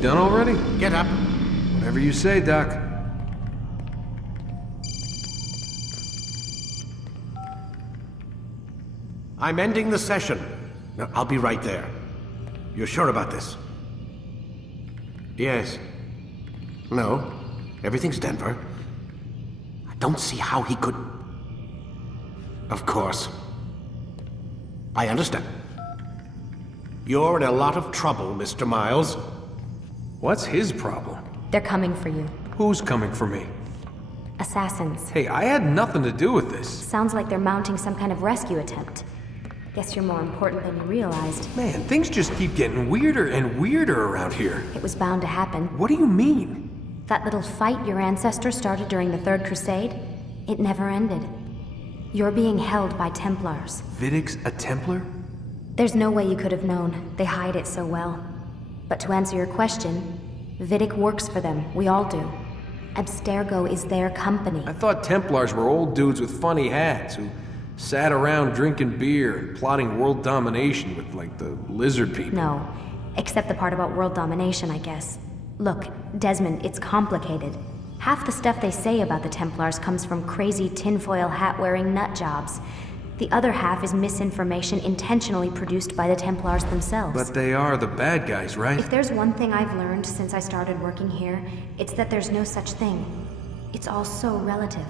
done already? Get up. Whatever you say, Doc. I'm ending the session. Now, I'll be right there. You're sure about this? Yes. No. Everything's Denver. I don't see how he could... Of course. I understand. You're in a lot of trouble, Mr. Miles. What's his problem? They're coming for you. Who's coming for me? Assassins. Hey, I had nothing to do with this. Sounds like they're mounting some kind of rescue attempt. Guess you're more important than you realized. Man, things just keep getting weirder and weirder around here. It was bound to happen. What do you mean? That little fight your ancestors started during the Third Crusade, it never ended. You're being held by Templars. Vidic's a Templar? There's no way you could have known. They hide it so well. But to answer your question, Vidic works for them. We all do. Abstergo is their company. I thought Templars were old dudes with funny hats who sat around drinking beer and plotting world domination with, like, the lizard people. No. Except the part about world domination, I guess. Look, Desmond, it's complicated. Half the stuff they say about the Templars comes from crazy tinfoil hat-wearing nut jobs. The other half is misinformation intentionally produced by the Templars themselves. But they are the bad guys, right? If there's one thing I've learned since I started working here, it's that there's no such thing. It's all so relative.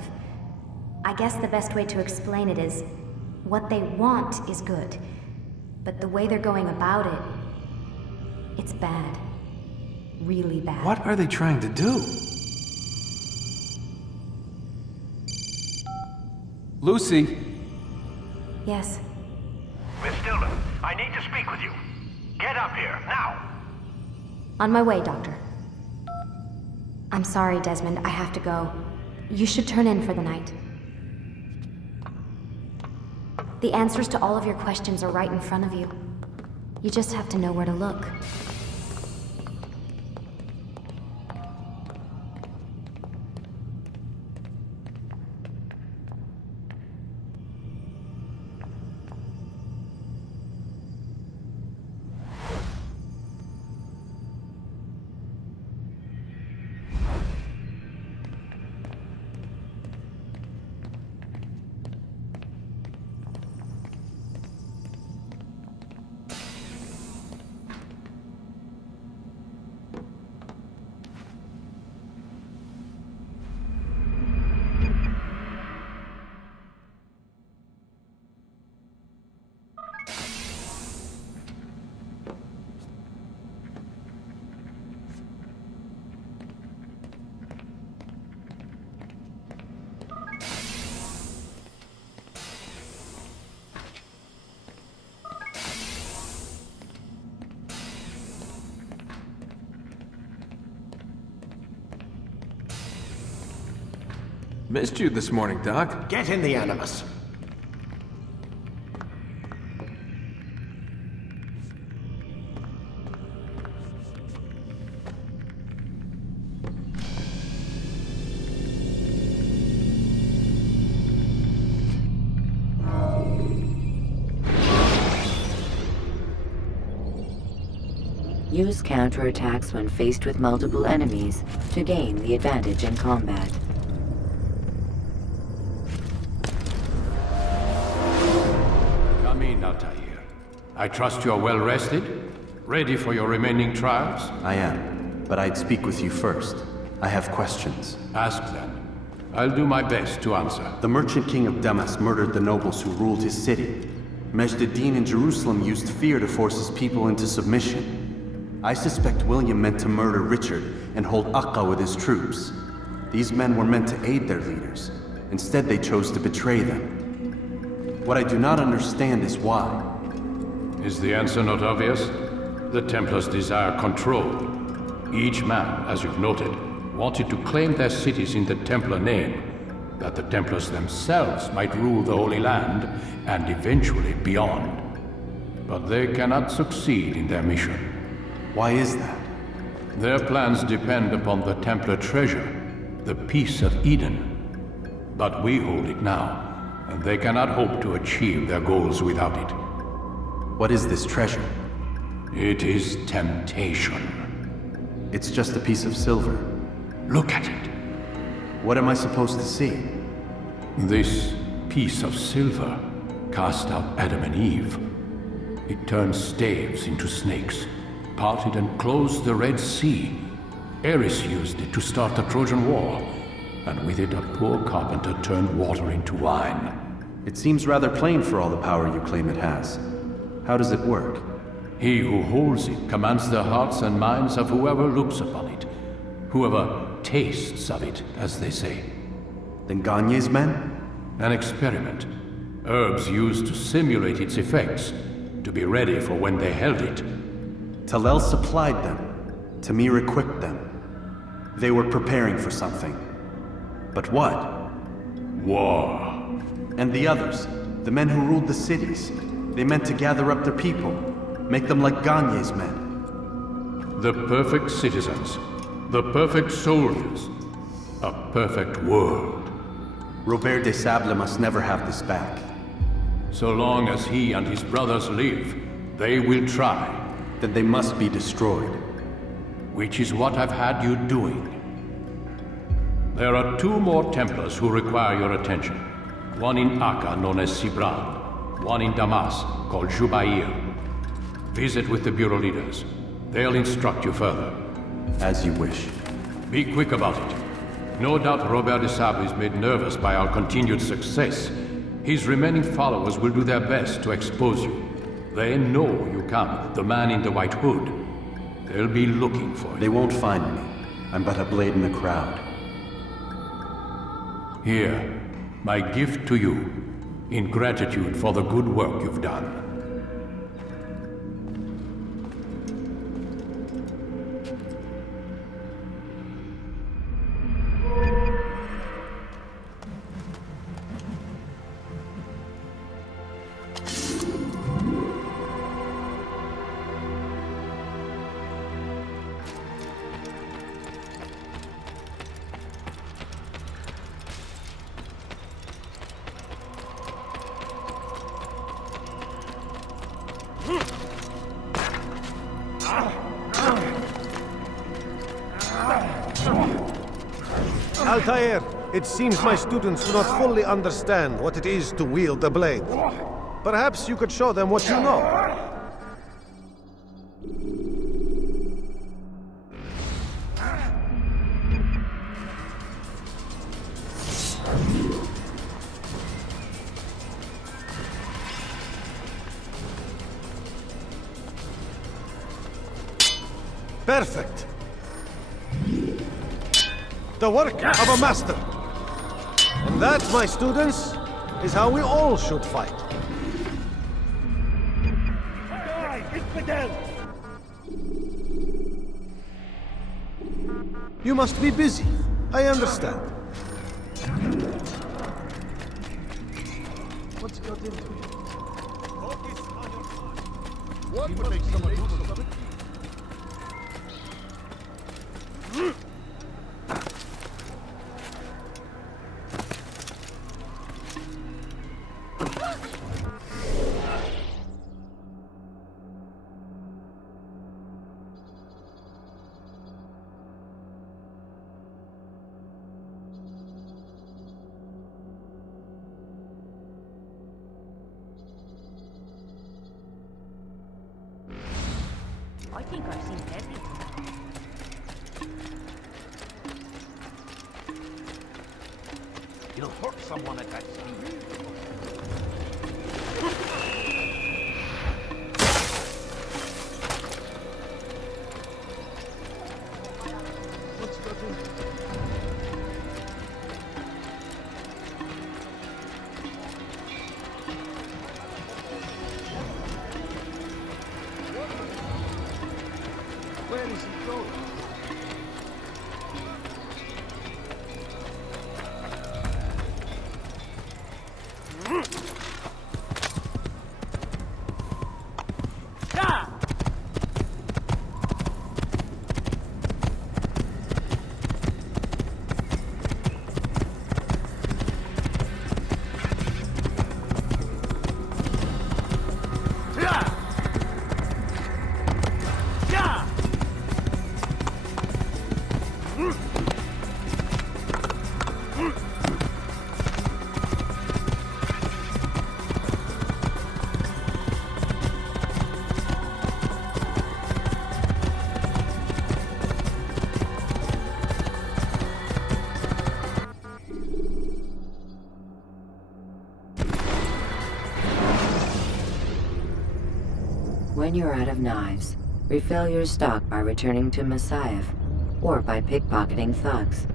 I guess the best way to explain it is, what they want is good. But the way they're going about it, it's bad. Really bad. What are they trying to do? Lucy? Yes. Miss Dillon, I need to speak with you. Get up here, now! On my way, Doctor. I'm sorry, Desmond, I have to go. You should turn in for the night. The answers to all of your questions are right in front of you. You just have to know where to look. Missed you this morning, Doc. Get in the Animus. Use counterattacks when faced with multiple enemies to gain the advantage in combat. Come in, Altair. I trust you are well rested? Ready for your remaining trials? I am, but I'd speak with you first. I have questions. Ask them. I'll do my best to answer. The merchant king of Damas murdered the nobles who ruled his city. Majd ad-Din in Jerusalem used fear to force his people into submission. I suspect William meant to murder Richard and hold Aqqa with his troops. These men were meant to aid their leaders. Instead, they chose to betray them. What I do not understand is why. Is the answer not obvious? The Templars desire control. Each man, as you've noted, wanted to claim their cities in the Templar name, that the Templars themselves might rule the Holy Land and eventually beyond. But they cannot succeed in their mission. Why is that? Their plans depend upon the Templar treasure, the Peace of Eden. But we hold it now, and they cannot hope to achieve their goals without it. What is this treasure? It is temptation. It's just a piece of silver. Look at it. What am I supposed to see? This piece of silver cast out Adam and Eve. It turned staves into snakes, parted and closed the Red Sea. Eris used it to start the Trojan War, and with it a poor carpenter turned water into wine. It seems rather plain for all the power you claim it has. How does it work? He who holds it commands the hearts and minds of whoever looks upon it, whoever tastes of it, as they say. Then Gagne's men? An experiment. Herbs used to simulate its effects, to be ready for when they held it. Talel supplied them. Tamir equipped them. They were preparing for something. But what? War. And the others, the men who ruled the cities, they meant to gather up their people, make them like Gagne's men. The perfect citizens, the perfect soldiers, a perfect world. Robert de Sable must never have this back. So long as he and his brothers live, they will try. Then they must be destroyed. Which is what I've had you doing. There are 2 more Templars who require your attention. One in Akka, known as Sibran. One in Damas, called Jubair. Visit with the Bureau leaders. They'll instruct you further. As you wish. Be quick about it. No doubt Robert de Sable is made nervous by our continued success. His remaining followers will do their best to expose you. They know you come, the man in the white hood. They'll be looking for you. They won't find me. I'm but a blade in the crowd. Here, my gift to you, in gratitude for the good work you've done. Altair, it seems my students do not fully understand what it is to wield the blade. Perhaps you could show them what you know. Perfect. The work of a master. And that, my students, is how we all should fight. You must be busy. I understand. What's got into you? What would make someone do something? I think I've seen everything. You'll hurt someone at that speed. What's got into you? Where is he going? When you're out of knives, refill your stock by returning to Messiah, or by pickpocketing thugs.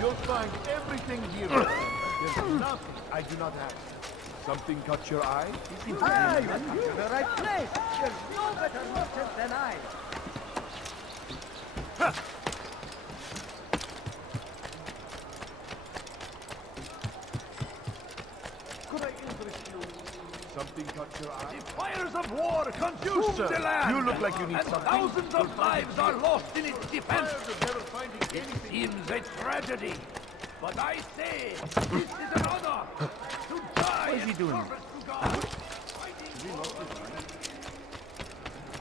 You'll find everything here. There's nothing I do not have. Something caught your eye? Hi, you come to the right place. There's no better merchant than I. Could I interest you? Something caught your eye? The fires of war confuse the land. You look like you need something. Thousands of lives are lost in its defense. It seems a tragedy. But I say, this is an honor. To die what is he doing? To God.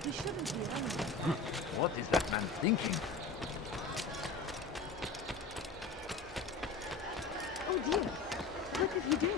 He shouldn't be angry. What is that man thinking? Oh dear. What did he do?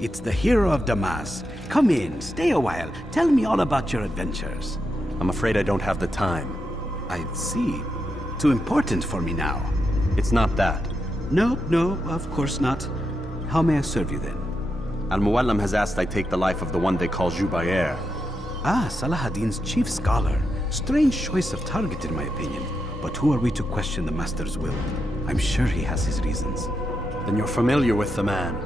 It's the hero of Damas. Come in, stay a while. Tell me all about your adventures. I'm afraid I don't have the time. I see. Too important for me now. It's not that. No, of course not. How may I serve you then? Al-Muallim has asked I take the life of the one they call Jubair. Ah, Salahadin's chief scholar. Strange choice of target in my opinion. But who are we to question the Master's will? I'm sure he has his reasons. Then you're familiar with the man.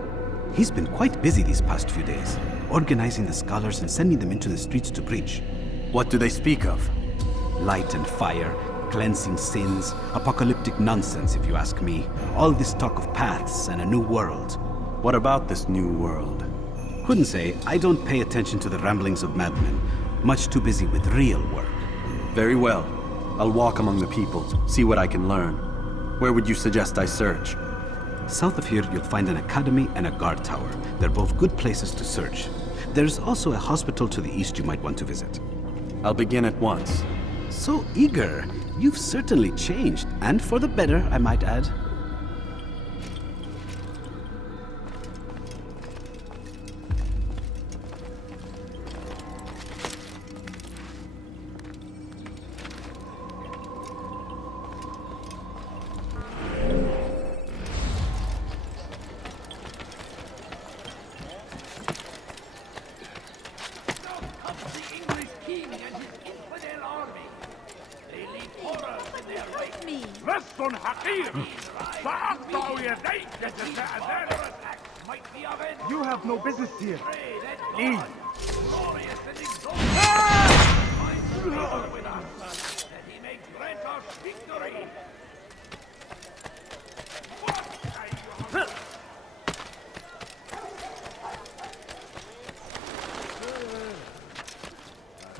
He's been quite busy these past few days, organizing the scholars and sending them into the streets to preach. What do they speak of? Light and fire, cleansing sins, apocalyptic nonsense if you ask me. All this talk of paths and a new world. What about this new world? Couldn't say. I don't pay attention to the ramblings of madmen. Much too busy with real work. Very well. I'll walk among the people, see what I can learn. Where would you suggest I search? South of here, you'll find an academy and a guard tower. They're both good places to search. There's also a hospital to the east you might want to visit. I'll begin at once. So eager. You've certainly changed, and for the better, I might add. لست حقير سأقطع يديك جزاء ذلك. You have no business here. Leave.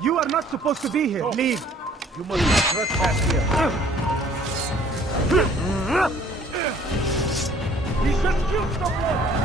You are not supposed to be here. Leave. You must not trespass here. He should shoot someone!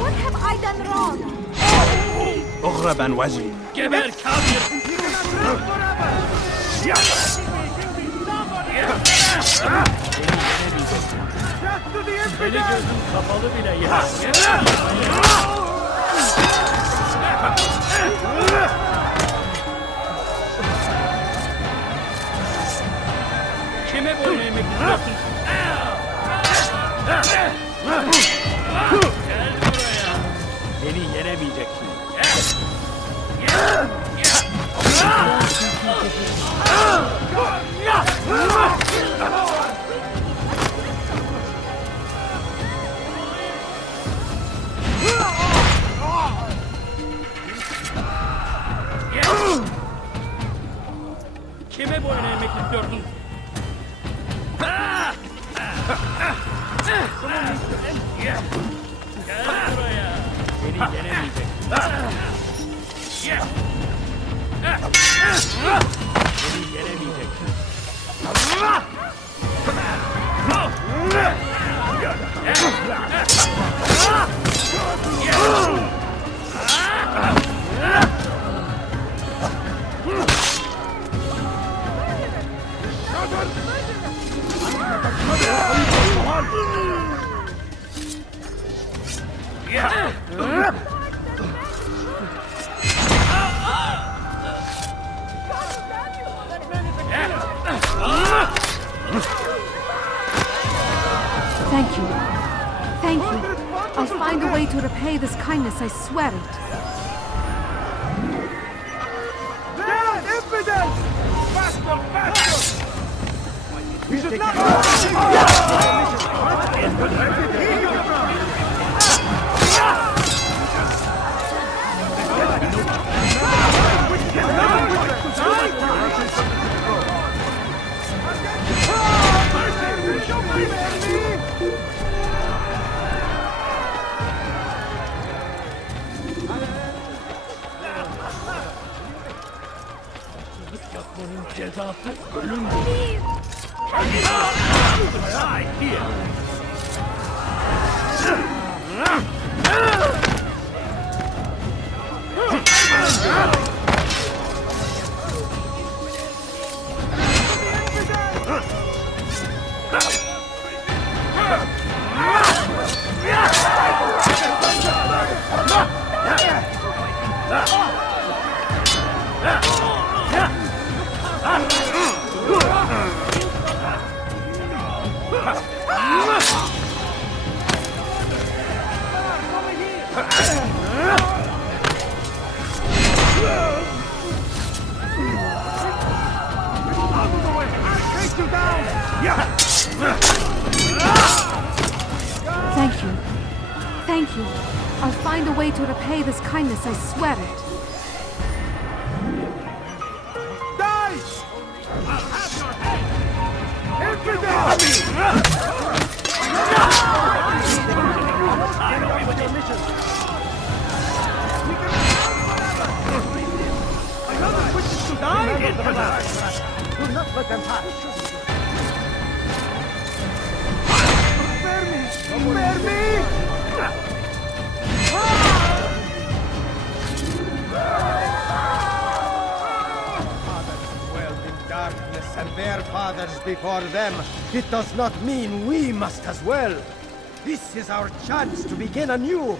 What have I done wrong? اغرب عن وجهي. Geber kafir! Seni gözüm kapalı bile ya. Kime boyun eğmek istiyorsun? Gel buraya. Beni yenemeyeceksin. Kime boyun eğmek istiyorsun? Gel buraya. Beni yenemeyeceksin. Beni yenemeyeceksin. Thank you. Thank you. I'll find a way to repay this kindness, I swear it. Dad, impudence! Faster, faster! We should not... Yapmanın cezası ölümdür. Die here. find a way to repay this kindness, I swear it. Die! I'll have your head! Another wishes to die? Do not let them pass. Spare me! Spare me! Darkness and their fathers before them, it does not mean we must as well. This is our chance to begin anew.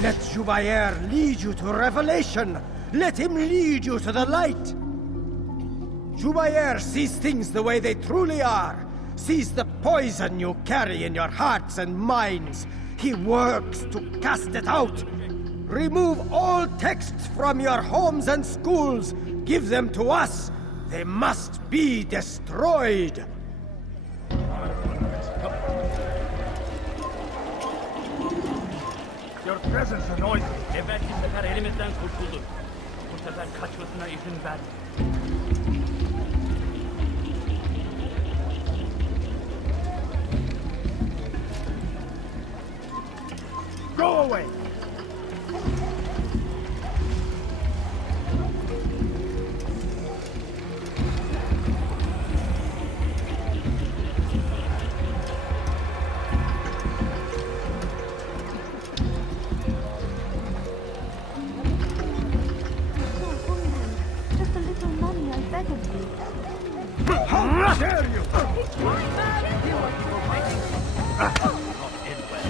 Let Jubayer lead you to revelation. Let him lead you to the light. Jubayer sees things the way they truly are, sees the poison you carry in your hearts and minds. He works to cast it out. Remove all texts from your homes and schools. Give them to us. They must be destroyed! Your presence annoys me. Evvelki sefer elimizden kurtuldun. Bu sefer kaçmasına izin ver. Go away! Just a little money, I beg of you. How dare you!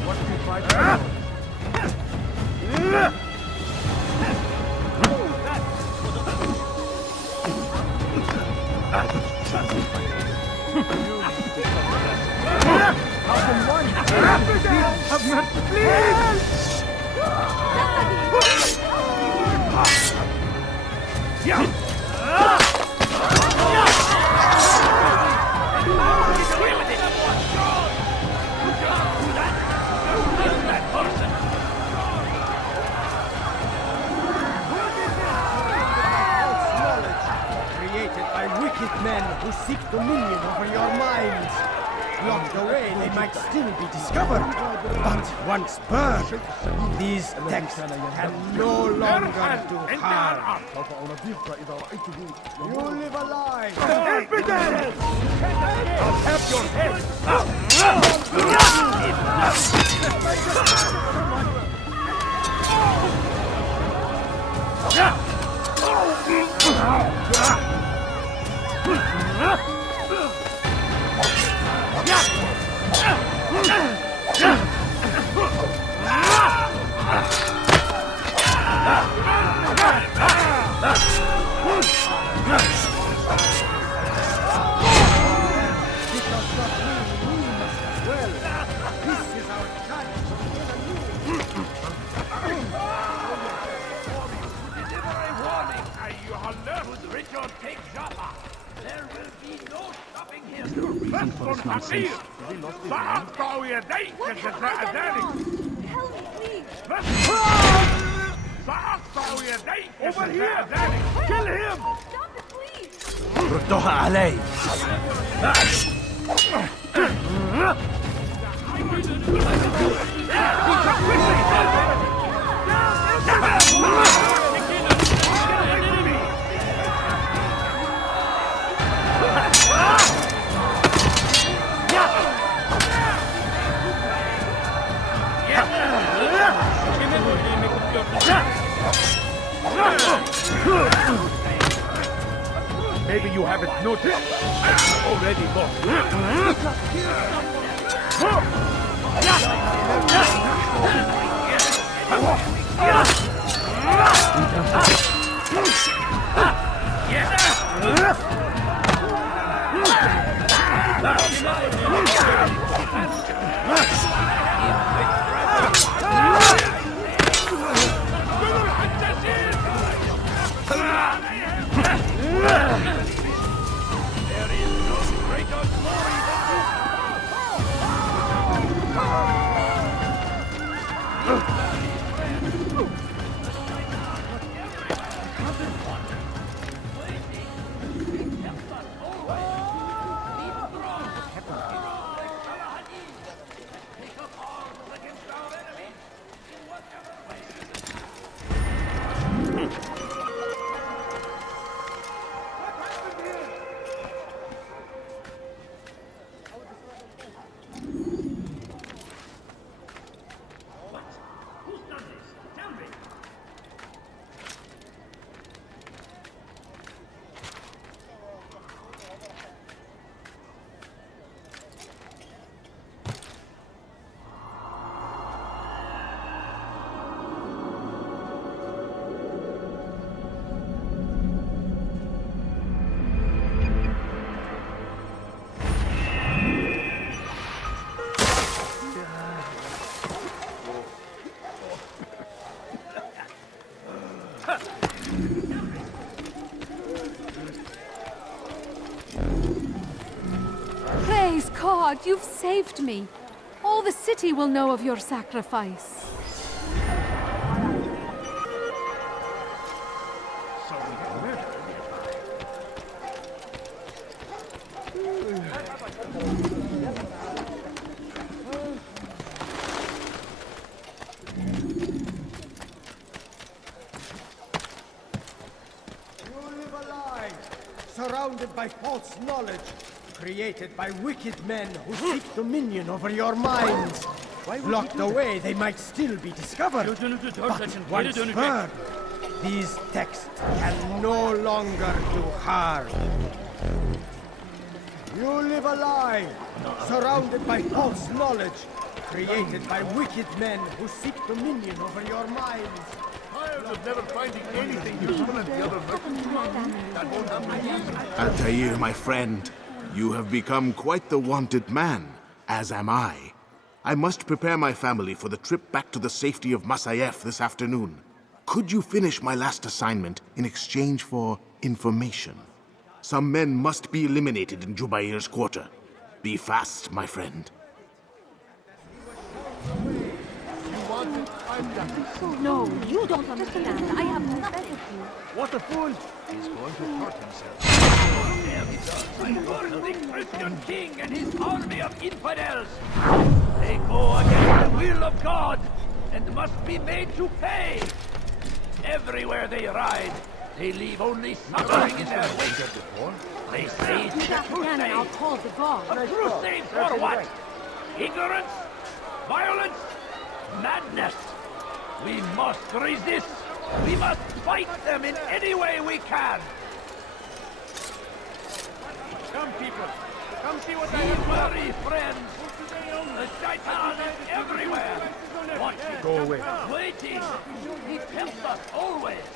What do you try to How can one have mercy, please? Created by wicked men who seek dominion over your minds. Locked away, they might still be discovered. But once burned, these texts can no longer do harm. You live a lie. Evidence! I'll have your head! What have I done wrong? Help me, please. Over here! Kill him! Stop it, please. ردوها علي. Maybe you haven't noticed. I'm already Praise God, you've saved me. All the city will know of your sacrifice. Surrounded by false knowledge, created by wicked men who seek dominion over your minds. Locked away, they might still be discovered. But once burned, these texts can no longer do harm. You live a lie, surrounded by false knowledge, created by wicked men who seek dominion over your minds. Tired of never finding anything useful at the other that won't have Altair, my friend, you have become quite the wanted man, as am I. I must prepare my family for the trip back to the safety of Masyaf this afternoon. Could you finish my last assignment in exchange for information? Some men must be eliminated in Jubair's quarter. Be fast, my friend. No, you don't understand. I have nothing to do. What a fool! He's going to hurt himself. The Christian king and his army of infidels! They go against the will of God and must be made to pay! Everywhere they ride, they leave only suffering in their wake. They say it's a Again, I'll crusade. call the God. A crusade for what? Ignorance? Violence? Madness! We must resist! We must fight them in any way we can! Come, people. Come see what I Be have done. wary, friends! The shaitan is everywhere! Watching, Go away. waiting! He tempts us always!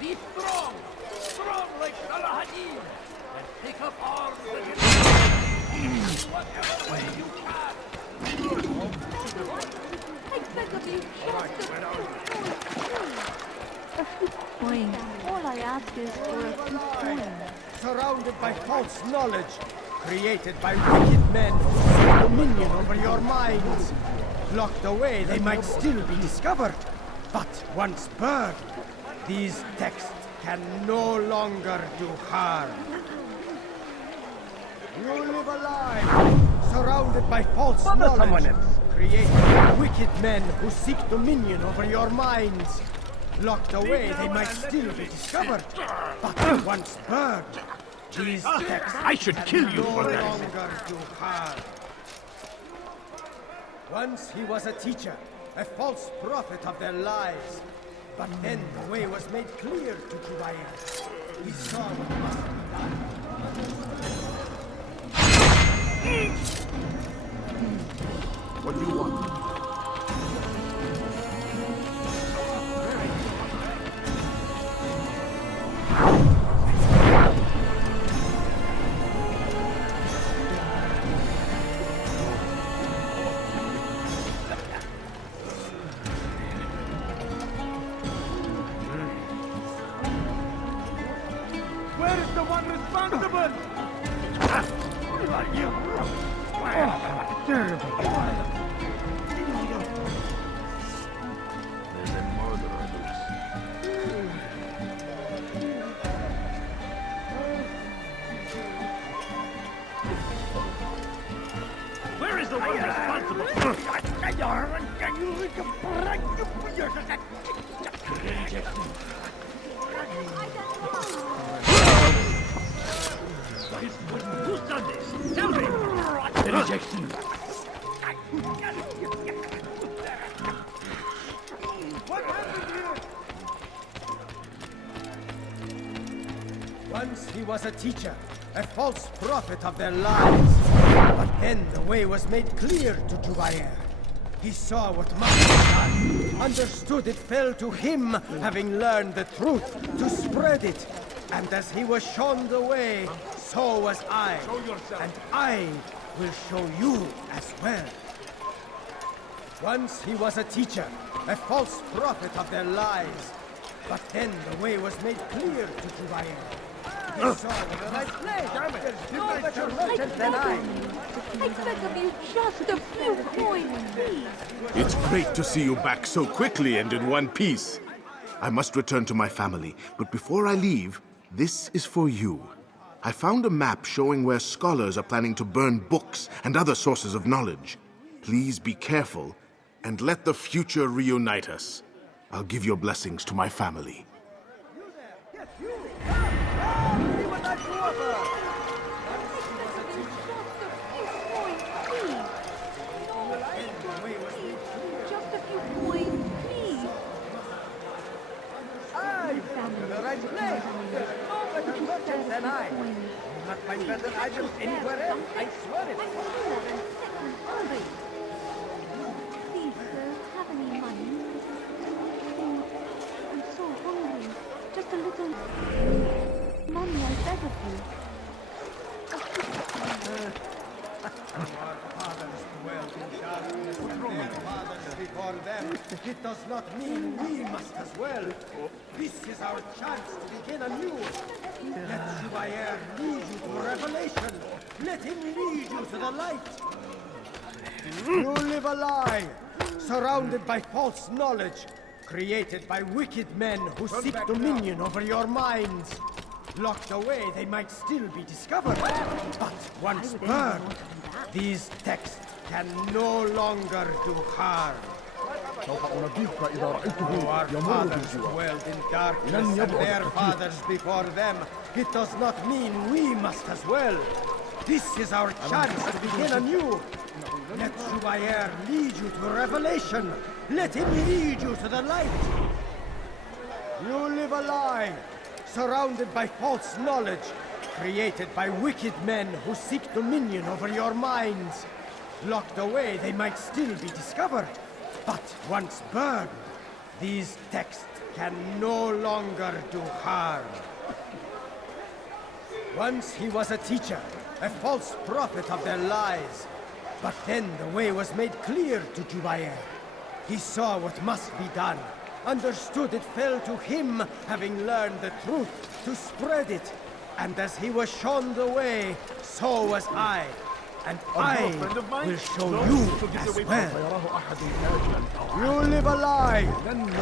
Be strong! Strong like Salahadin! And take up arms against whatever way you can! I beg of you, just a few coins. All I ask is for a few coins. Surrounded by false knowledge, created by wicked men who seek dominion over your minds. Locked away, they might still be discovered. But once burned, these texts can no longer do harm. You live a lie, surrounded by false knowledge, created by wicked men who seek dominion over your minds. Locked away, they might still be discovered. But once burned, these texts I should kill you no for that. longer do harm. Once he was a teacher, a false prophet of their lies. But then the way was made clear to Jubair. He saw what must be done. What do you want? Where is the one responsible? There's a murderer loose. Where is the one responsible? Who's done this? Tell me! Rejection. What happened here? Once he was a teacher, a false prophet of their lies. But then the way was made clear to Jubair. He saw what must be done, understood it fell to him, having learned the truth, to spread it. And as he was shown the way, so was I. And I will show you as well. Once he was a teacher, a false prophet of their lies. But then the way was made clear to Jubair. He saw the right place. There's no better merchant than I. I beg of you, just a few coins, please. It's great to see you back so quickly and in one piece. I must return to my family, but before I leave, this is for you. I found a map showing where scholars are planning to burn books and other sources of knowledge. Please be careful, and let the future reunite us. I'll give your blessings to my family. Yes, you! See what I can offer! Just a few coins, please. I found the right place. There's no better merchant than I. You'll not find better items anywhere else. I swear it. Please, sir, have any money? Oh, I'm so hungry. Just a little money, I beg of you. Fathers dwell in darkness, and their fathers before them. It does not mean we must as well. This is our chance to begin anew. Let Jubair lead you to revelation. Let him lead you to the light. You live a lie, surrounded by false knowledge, created by wicked men who seek dominion over your minds. Locked away, they might still be discovered. But once burned, these texts can no longer do harm. Our fathers dwelled in darkness, and their fathers before them. It does not mean we must as well. This is our chance to begin anew. Let Jubair lead you to revelation. Let him lead you to the light. You live a lie, surrounded by false knowledge, created by wicked men who seek dominion over your minds. Locked away, they might still be discovered. But once burned, these texts can no longer do harm. Once he was a teacher, a false prophet of their lies. But then the way was made clear to Jubair. He saw what must be done, understood it fell to him, having learned the truth, to spread it. And as he was shown the way, so was I. And I will show you as well. You live a lie,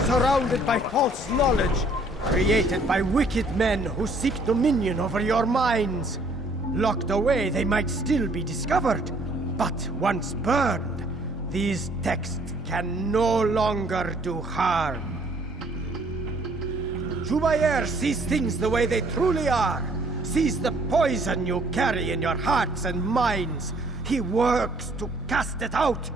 surrounded by false knowledge, created by wicked men who seek dominion over your minds. Locked away, they might still be discovered. But once burned, these texts can no longer do harm. Jubair sees things the way they truly are. Sees the poison you carry in your hearts and minds. He works to cast it out.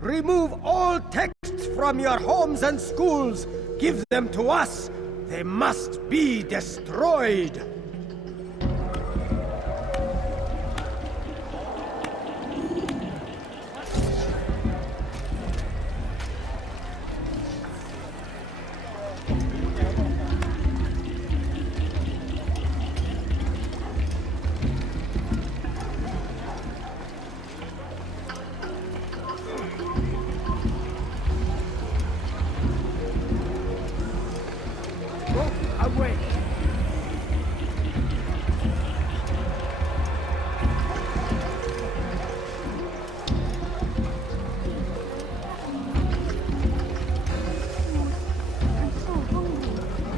Remove all texts from your homes and schools. Give them to us. They must be destroyed. Away! I'm so hungry.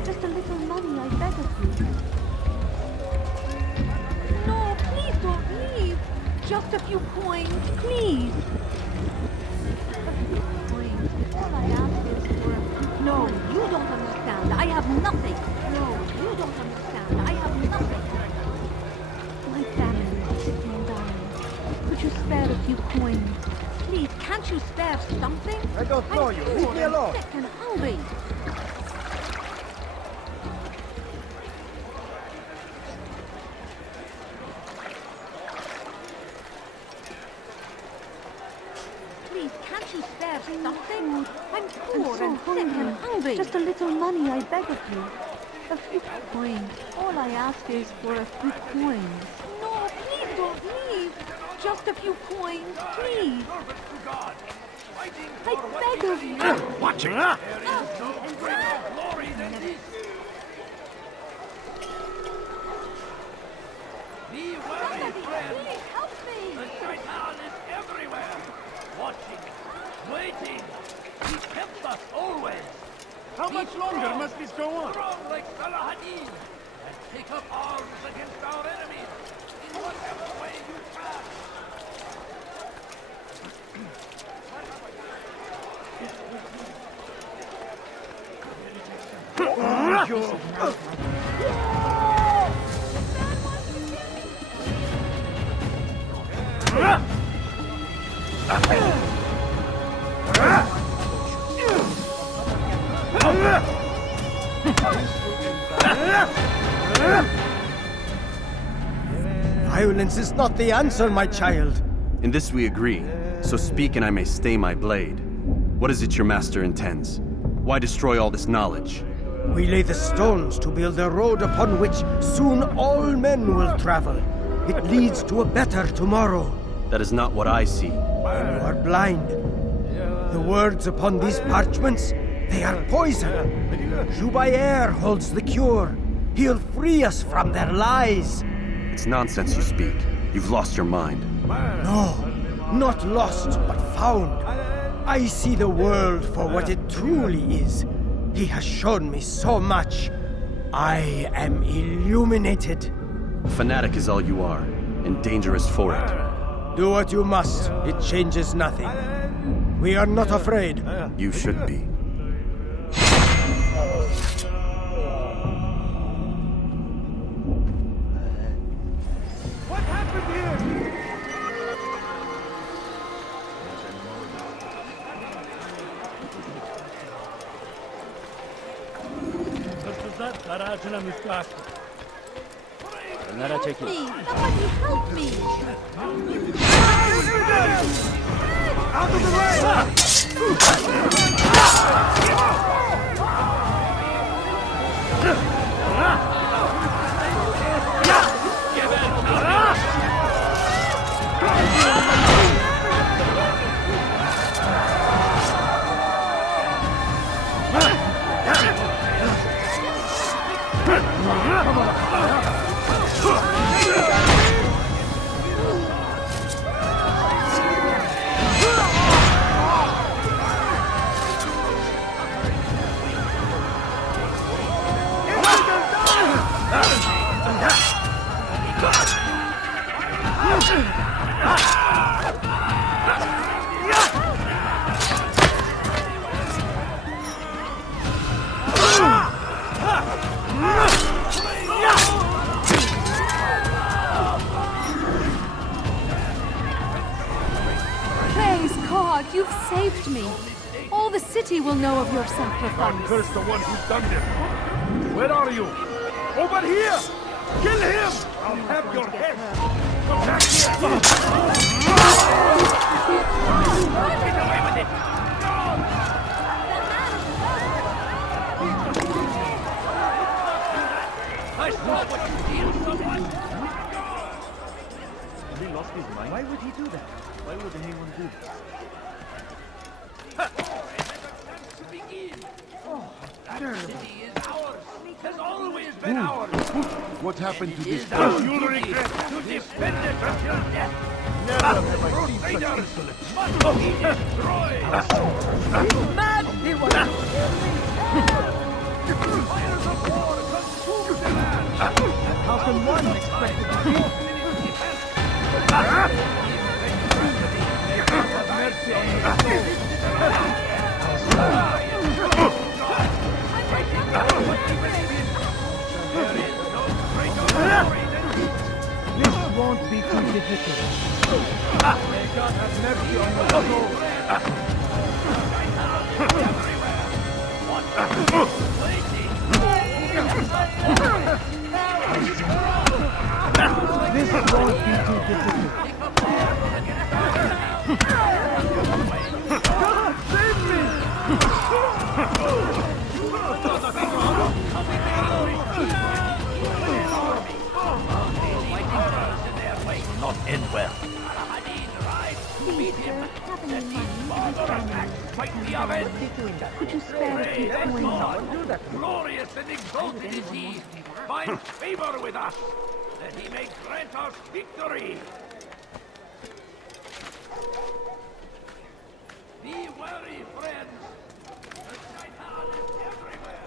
Just a little money, I beg of you. No, please don't leave. Just a few coins, please. A few coins. All I ask is for a... No, you don't understand. I have nothing. No, you don't understand. I have nothing. My family is sick and dying. Could you spare a few coins? Please, can't you spare something? I don't know you. I'm Leave poor me and alone. sick and hungry. Please, can't you spare something? I'm poor and sick and hungry. Just a little money, I beg of you. A few coins. All I ask is for a few coins. No, please don't leave. Just a few coins, please. I beg of you. Watch it! There is no greater glory than this. much longer must this go on? Strong like Salahadin, and take up arms against our enemies in whatever way you can. Violence is not the answer, my child. In this we agree, so speak and I may stay my blade. What is it your master intends? Why destroy all this knowledge? We lay the stones to build a road upon which soon all men will travel. It leads to a better tomorrow. That is not what I see. Then you are blind. The words upon these parchments, they are poison. Jubayer holds the cure. He'll free us from their lies. It's nonsense you speak. You've lost your mind. No, not lost, but found. I see the world for what it truly is. He has shown me so much. I am illuminated. A fanatic is all you are, and dangerous for it. Do what you must. It changes nothing. We are not afraid. You should be. What happened here? Please, somebody help me! Out of the way! Praise God, you've saved me. All the city will know of your God sacrifice. curse the one who's done this. Where are you? Over here! Kill him! I'll have your head! Come back here! Get away with it! I saw what you did, someone! He lost his mind? Why would he do that? Why would anyone do that? To begin. That city is ours. Has always been ours. What happened to this It is our place? duty to defend it until death. Never have I seen such Traitors insolence. must be destroyed. Mad! He was Fires of war consume the land. How can one expect it to be? Have mercy on your soul. This won't be too difficult. May God have mercy on your soul. This won't be too difficult. God, save me! Not end well. Meet him. Let his father attack. Fight the avenged. Could you spare a few Praise coins? God. Glorious and exalted is he. Find favor with us, that he may grant us victory. Be wary, friends. The Shaitan is everywhere.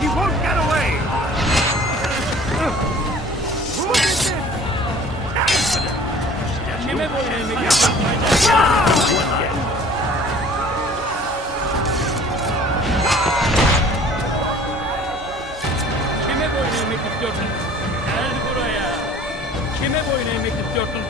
He won't get away! Kime boyun eğmek istiyorsun? Gel buraya. Kime boyun eğmek istiyorsun?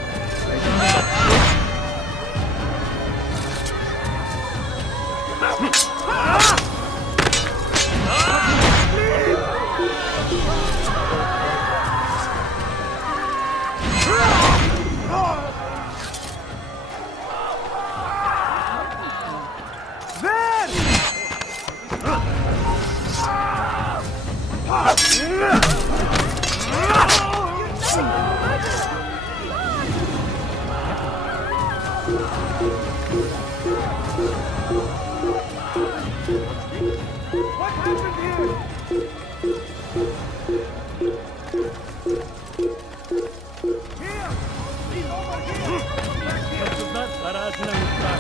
Kızlar garajına mutlar.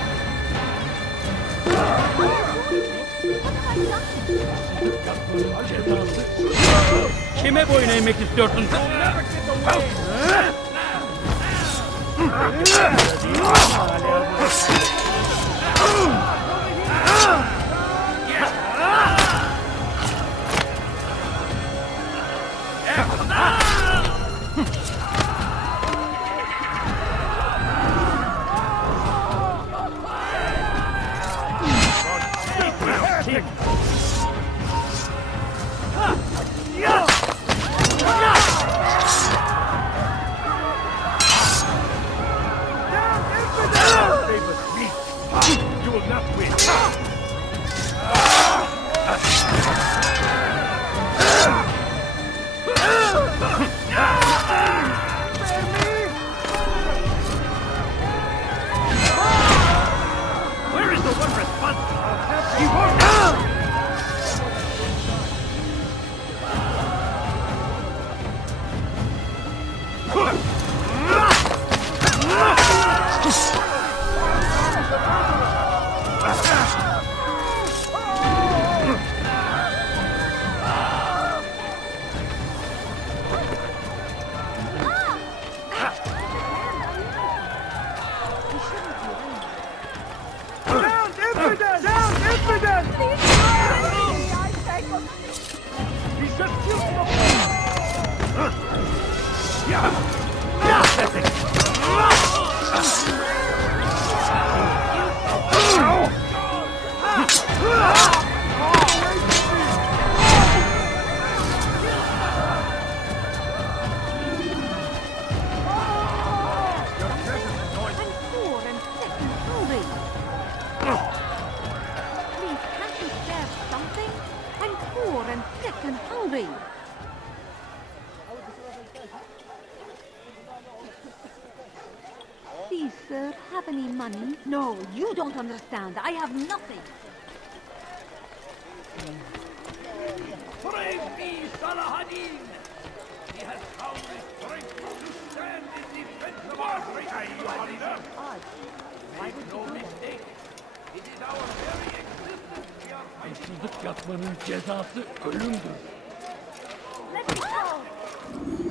Kime boyun eğmek istiyorsun? You will not win. Where is the one responsible? He won't. Please, sir, have any money? No, you don't understand. I have nothing. Praise be Salahadin! He has found the strength to stand in defense of our great civilization. Make no mistake, it is our very existence we are fighting. Hırsızlık yapmanın cezası ölümdür. Let me go!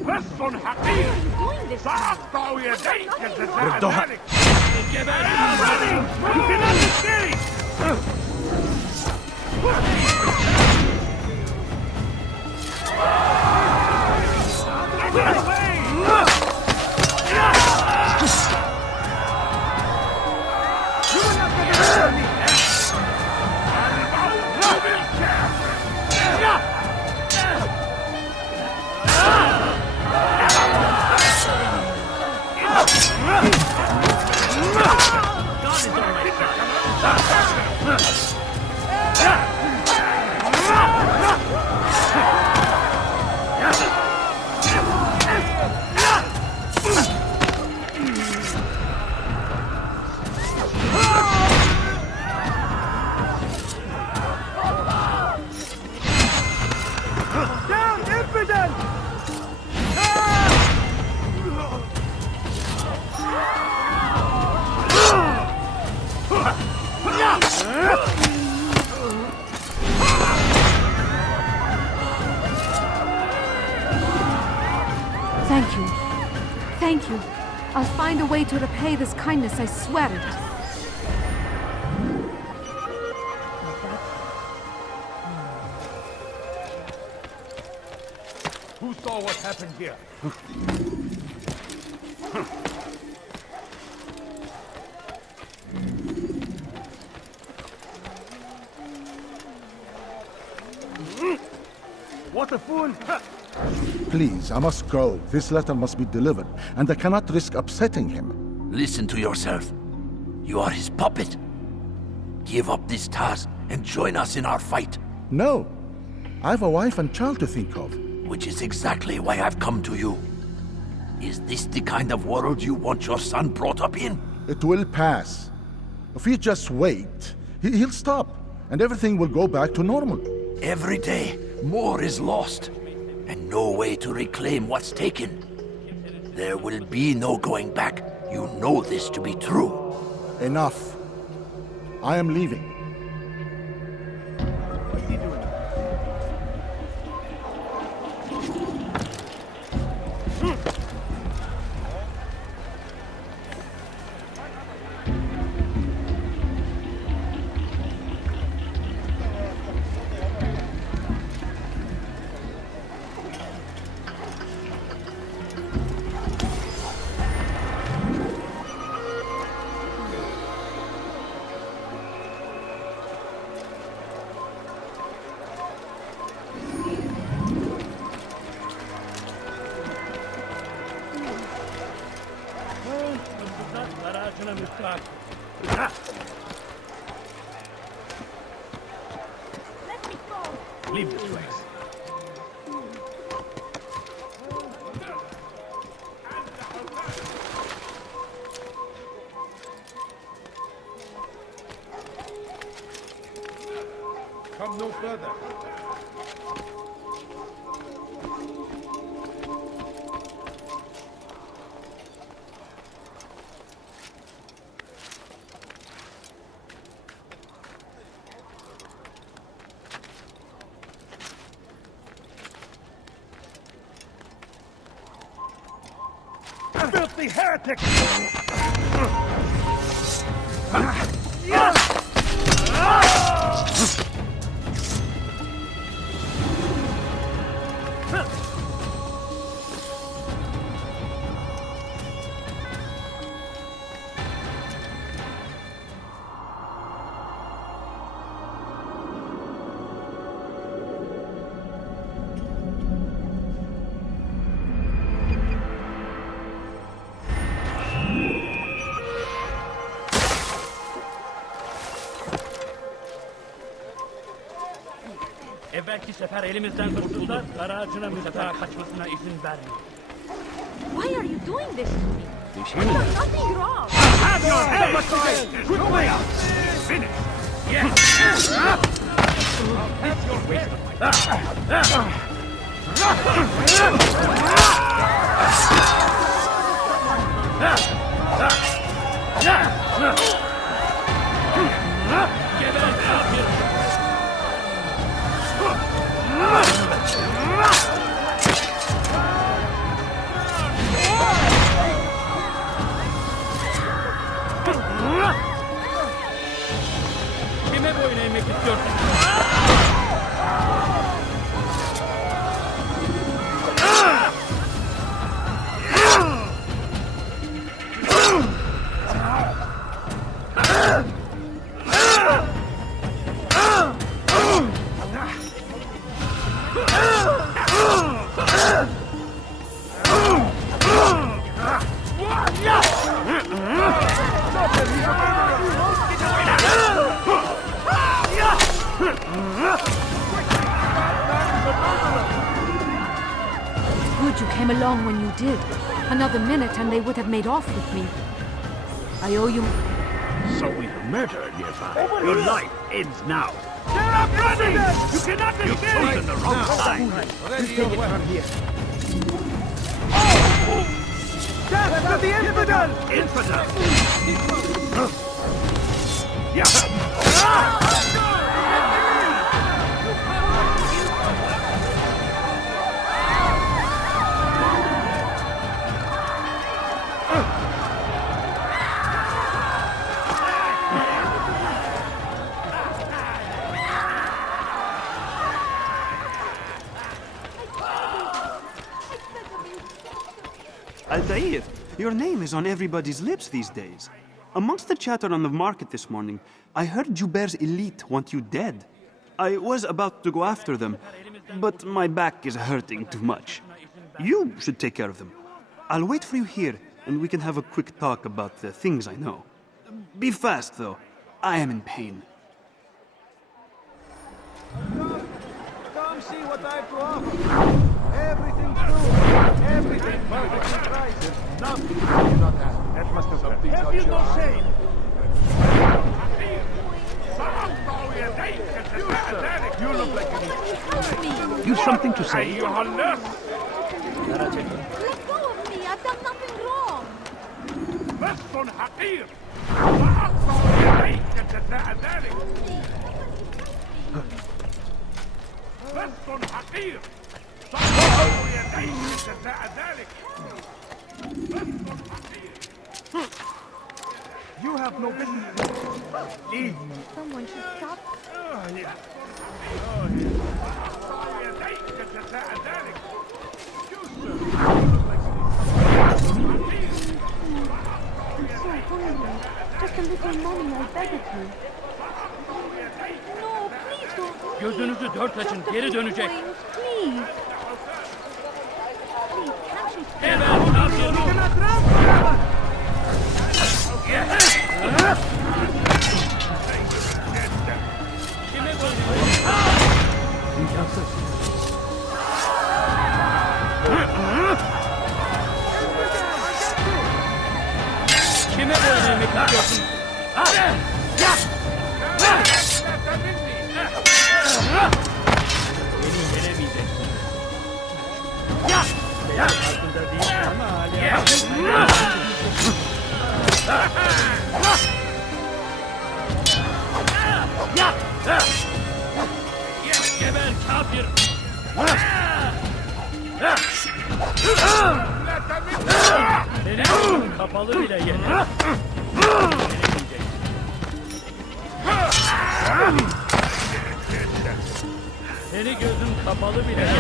Person hakim! Sa'ataw yadayk ردوها. You cannot escape! Get away! You will not get away from me! find a way to repay this kindness, I swear it. Who saw what happened here? What a fool! Please, I must go. This letter must be delivered, and I cannot risk upsetting him. Listen to yourself. You are his puppet. Give up this task and join us in our fight. No. I have a wife and child to think of. Which is exactly why I've come to you. Is this the kind of world you want your son brought up in? It will pass. If we just wait, he'll stop, and everything will go back to normal. Every day, more is lost, and no way to reclaim what's taken. There will be no going back. You know this to be true. Enough. I am leaving. Leave this place. Come no further. Filthy heretic! Evvelki sefer elimizden kurtuldular, dar ağacına müstahak kaçmasına izin vermeyin. Why are you doing this to me? I've done nothing wrong. Have your head aside! Quickly! Finish! Yes! It's your wisdom, Kime boyun eğmek istiyorsun? Good you came along when you did. Another minute and they would have made off with me. I owe you... So we have murder nearby. Your life ends now. They're up running! You cannot escape! You've chosen the wrong side. Let's take it from here. Death to the infidel! Infidel! Altair, your name is on everybody's lips these days. Amongst the chatter on the market this morning, I heard Juber's elite want you dead. I was about to go after them, but my back is hurting too much. You should take care of them. I'll wait for you here, and we can have a quick talk about the things I know. Be fast, though. I am in pain. Come see what I have to offer. Everything's true. Everything perfectly priced. There's nothing you do not have. That must have something Have you no shame? You look like you need... You something to say? Let go of me! I've done nothing wrong! You have no business. Leave. Someone should stop. I'm so hungry. Just a little money, I beg of you. No, please don't. Gözünüzü dört açın, geri dönecek. Please. Please, can't you stop? Evet, kaptanım. Kime İmkansız. Kime boyun eğmek istiyorsun? Beni yenemeyeceksin. Benim farkında değilsin ama hala... Geber kafir! Senin gözün kapalı bile yener. Seni gözün kapalı bile yener.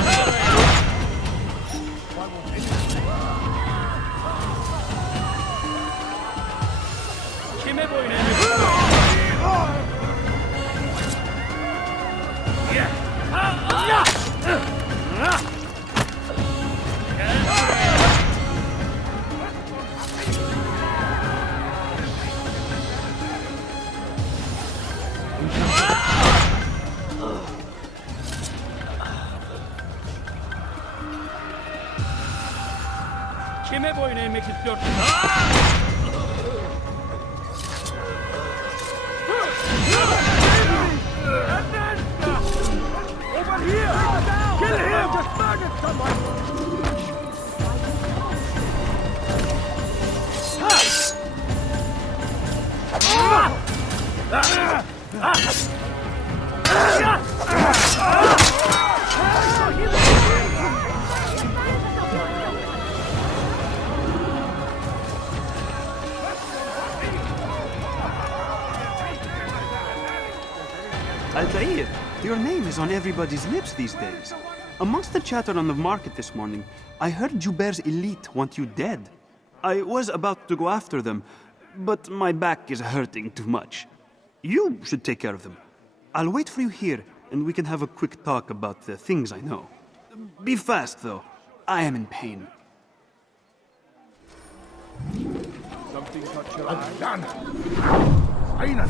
Kime boyun eğmek? Kime boyun eğmek istiyorsun? Over here! Kill him! Just murdered someone! Altair, your name is on everybody's lips these days. Amongst the chatter on the market this morning, I heard Juber's elite want you dead. I was about to go after them, but my back is hurting too much. You should take care of them. I'll wait for you here, and we can have a quick talk about the things I know. Be fast, though. I am in pain. Something caught your eye. Aynen.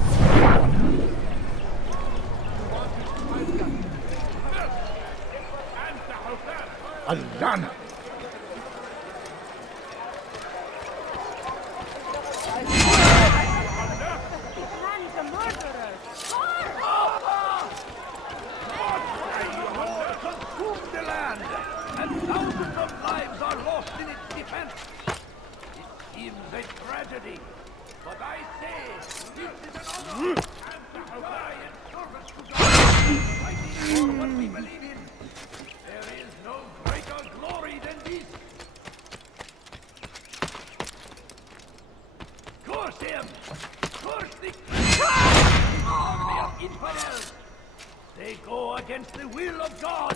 Allana. The land, and thousands of lives are lost in its defense. It seems a tragedy, but I say this is an honor, and to die in service to God, fighting for what we believe in. There is no greater glory than this. Curse him! Curse the army of infidels! They go against the will of God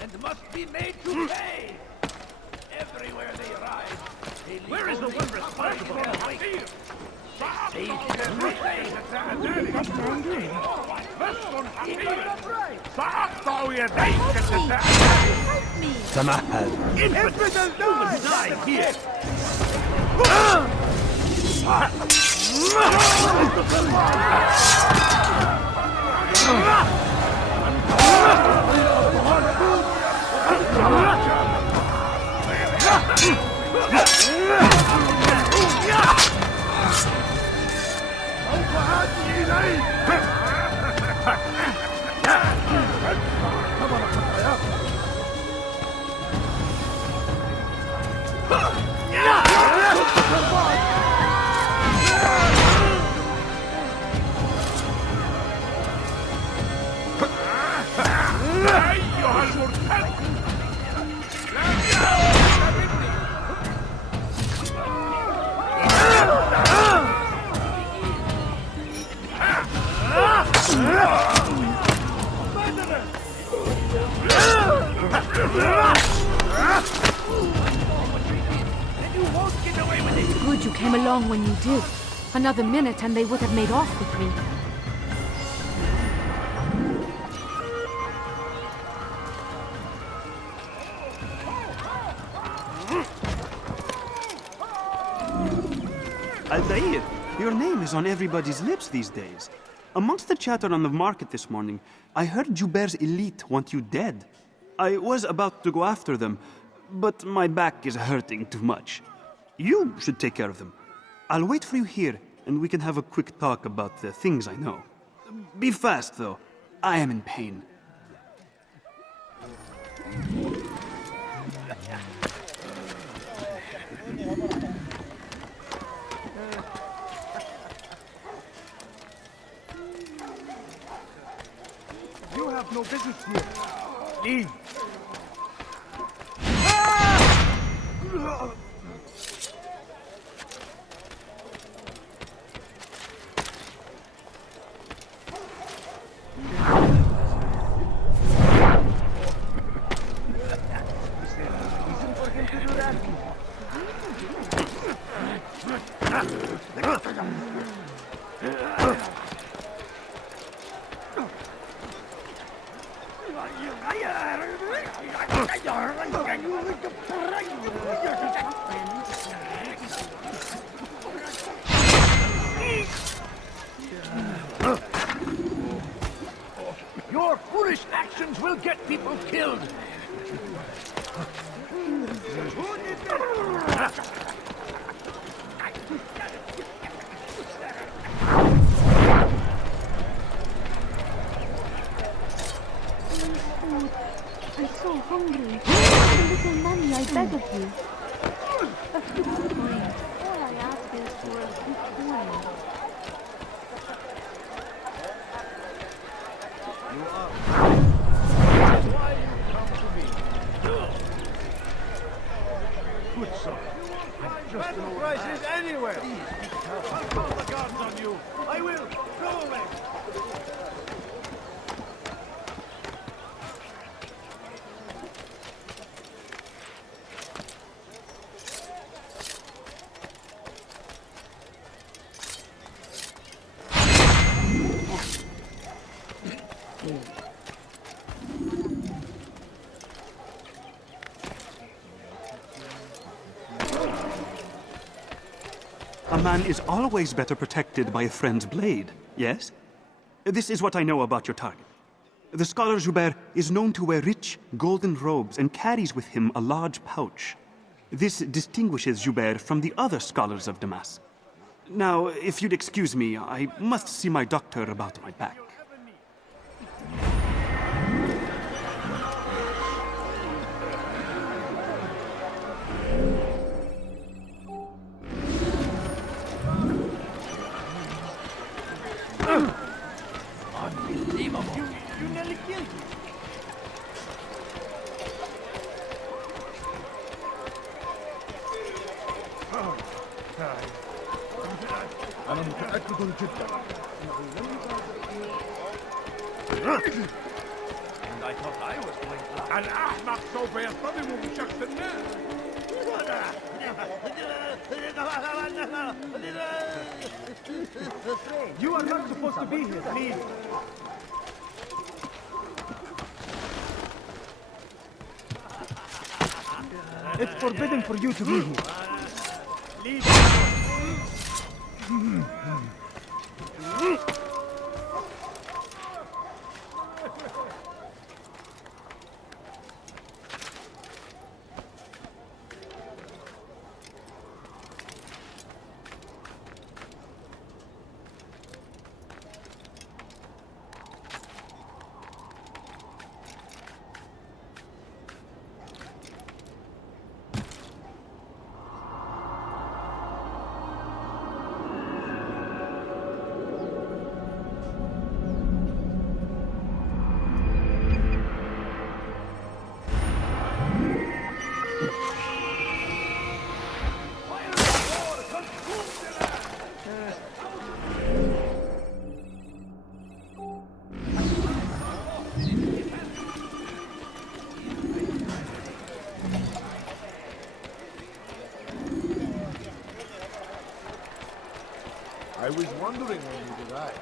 and must be made to pay. Everywhere they ride, Where is the one responsible for my fear? تمهل. Die here! Good you came along when you did. Another minute and they would have made off with me. Altair, your name is on everybody's lips these days. Amongst the chatter on the market this morning, I heard Joubert's elite want you dead. I was about to go after them, but my back is hurting too much. You should take care of them. I'll wait for you here, and we can have a quick talk about the things I know. Be fast, though. I am in pain. You have no business here. Leave. Your foolish actions will get people killed. I'm so hungry. A little money, I beg of you. A few coins. All I ask is for a few coins. Why you come to me? Good son. Battle prices anywhere. I'll call the guards on you. I will. Go away. A man is always better protected by a friend's blade, yes? This is what I know about your target. The scholar Joubert is known to wear rich, golden robes and carries with him a large pouch. This distinguishes Joubert from the other scholars of Damas. Now, if you'd excuse me, I must see my doctor about my back. Unbelievable. You nearly killed me. أنا متأكد جدا. And I thought I was going to. الأحمق سوف يصطدم بشخص ما. You are not supposed to be here, please. It's forbidden for you to be here. Leave. I was wondering when you'd arrive.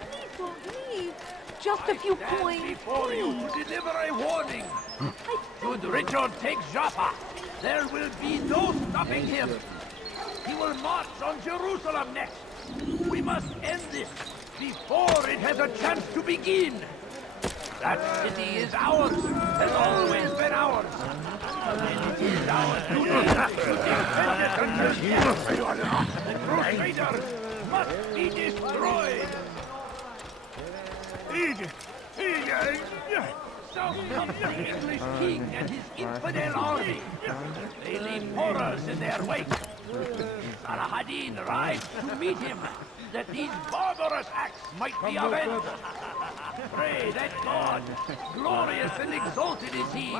Please don't leave. Just a few coins. Before you to deliver a warning. Should Richard take Jaffa, there will be no stopping him. He will march on Jerusalem next. We must end this before it has a chance to begin. That city is ours, has always been ours. And it is ours to defend it until the end. The Crusaders must be destroyed. So comes the English king and his infidel army. They leave horrors in their wake. Saladin rides to meet him, that these barbarous acts might be avenged. Pray that God, glorious and exalted is he,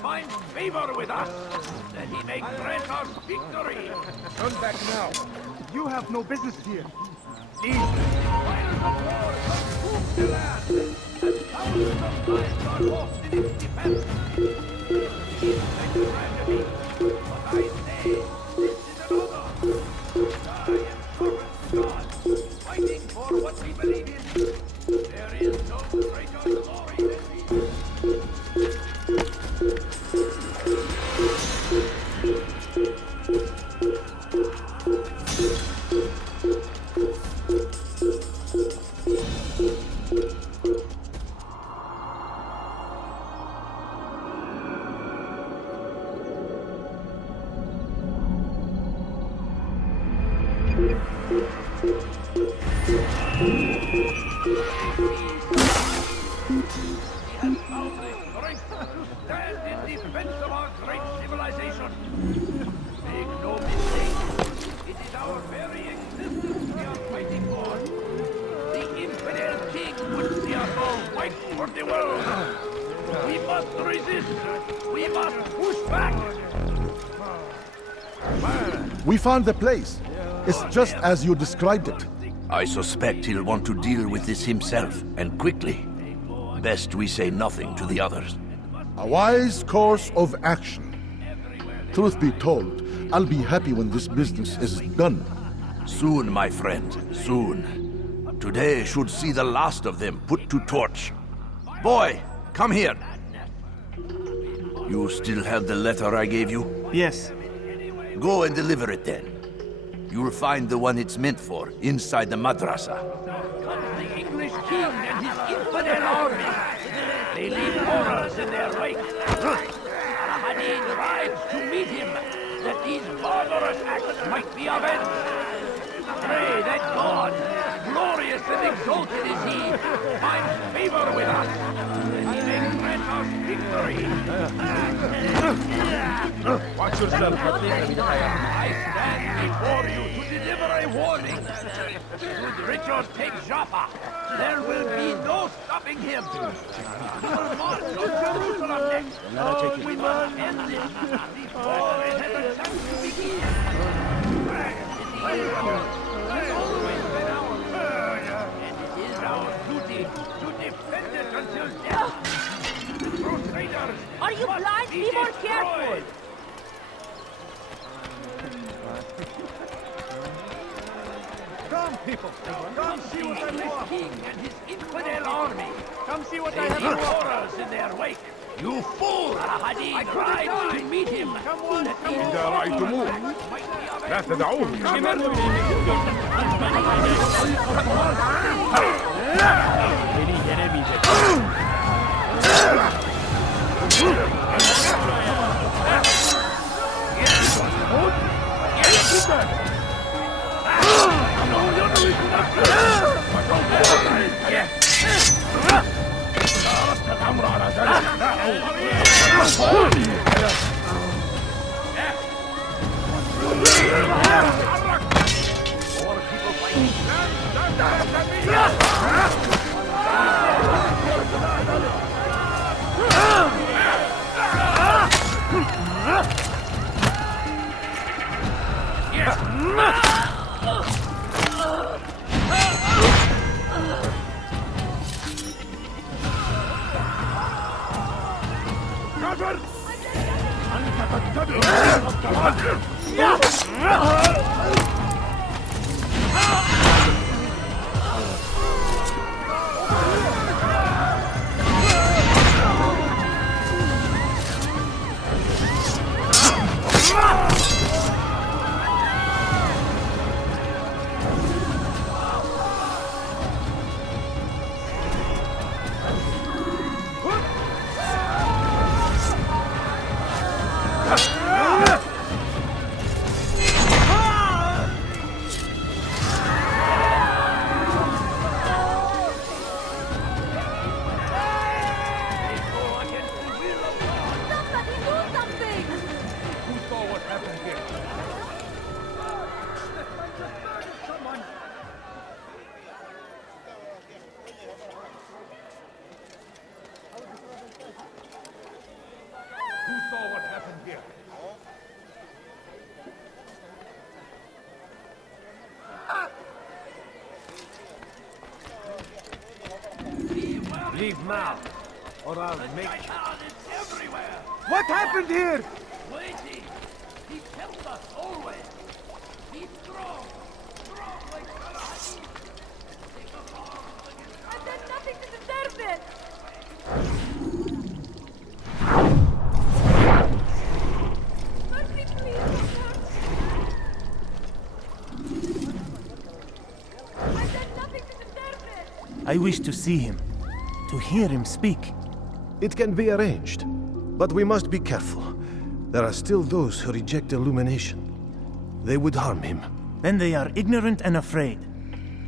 finds favor with us, that he may grant us victory. Turn back now. You have no business here. Leave. Fires of war consume the land, and thousands of lives are lost in its defense. It is a tragedy, but I say, this is another. I am servants to God, fighting for what we believe in. There is no greater glory than this. We found the place. It's just as you described it. I suspect he'll want to deal with this himself, and quickly. Best we say nothing to the others. A wise course of action. Truth be told, I'll be happy when this business is done. Soon, my friend, soon. Today should see the last of them put to torch. Boy, come here. You still have the letter I gave you? Yes. Go and deliver it then. You'll find the one it's meant for inside the madrasa. Comes the English king and his infidel army. They leave horrors in their wake. Saladin rides to meet him, that these barbarous acts might be avenged. Pray that God, glorious and exalted is he, finds favor with us, that he may grant us victory. Watch yourself. I stand before you to deliver a warning. Should Richard take Jaffa, there will be no stopping him. He will march on Jerusalem next. Oh, we must end this before it has a chance to begin. It is ours. It has always been ours. And it is our duty to defend defend it until death. Crusaders! Are you blind? Be more careful! Come, people! Come see what I have! King and his infidel army! Come see what They I have leave to offer! horrors in their wake! You fool! Al-Hadid rides to meet him! Come on, come on! إذا رأيتموه لا تدعوه الأمر على Leave now, or I'll make... everywhere! What happened here? Waiting! He helps us always! Be strong! Strong like Al-Hadid! I did nothing to deserve it! Mercy, please, I did nothing to deserve it! I wish to see him, to hear him speak. It can be arranged, but we must be careful. There are still those who reject illumination. They would harm him. Then they are ignorant and afraid.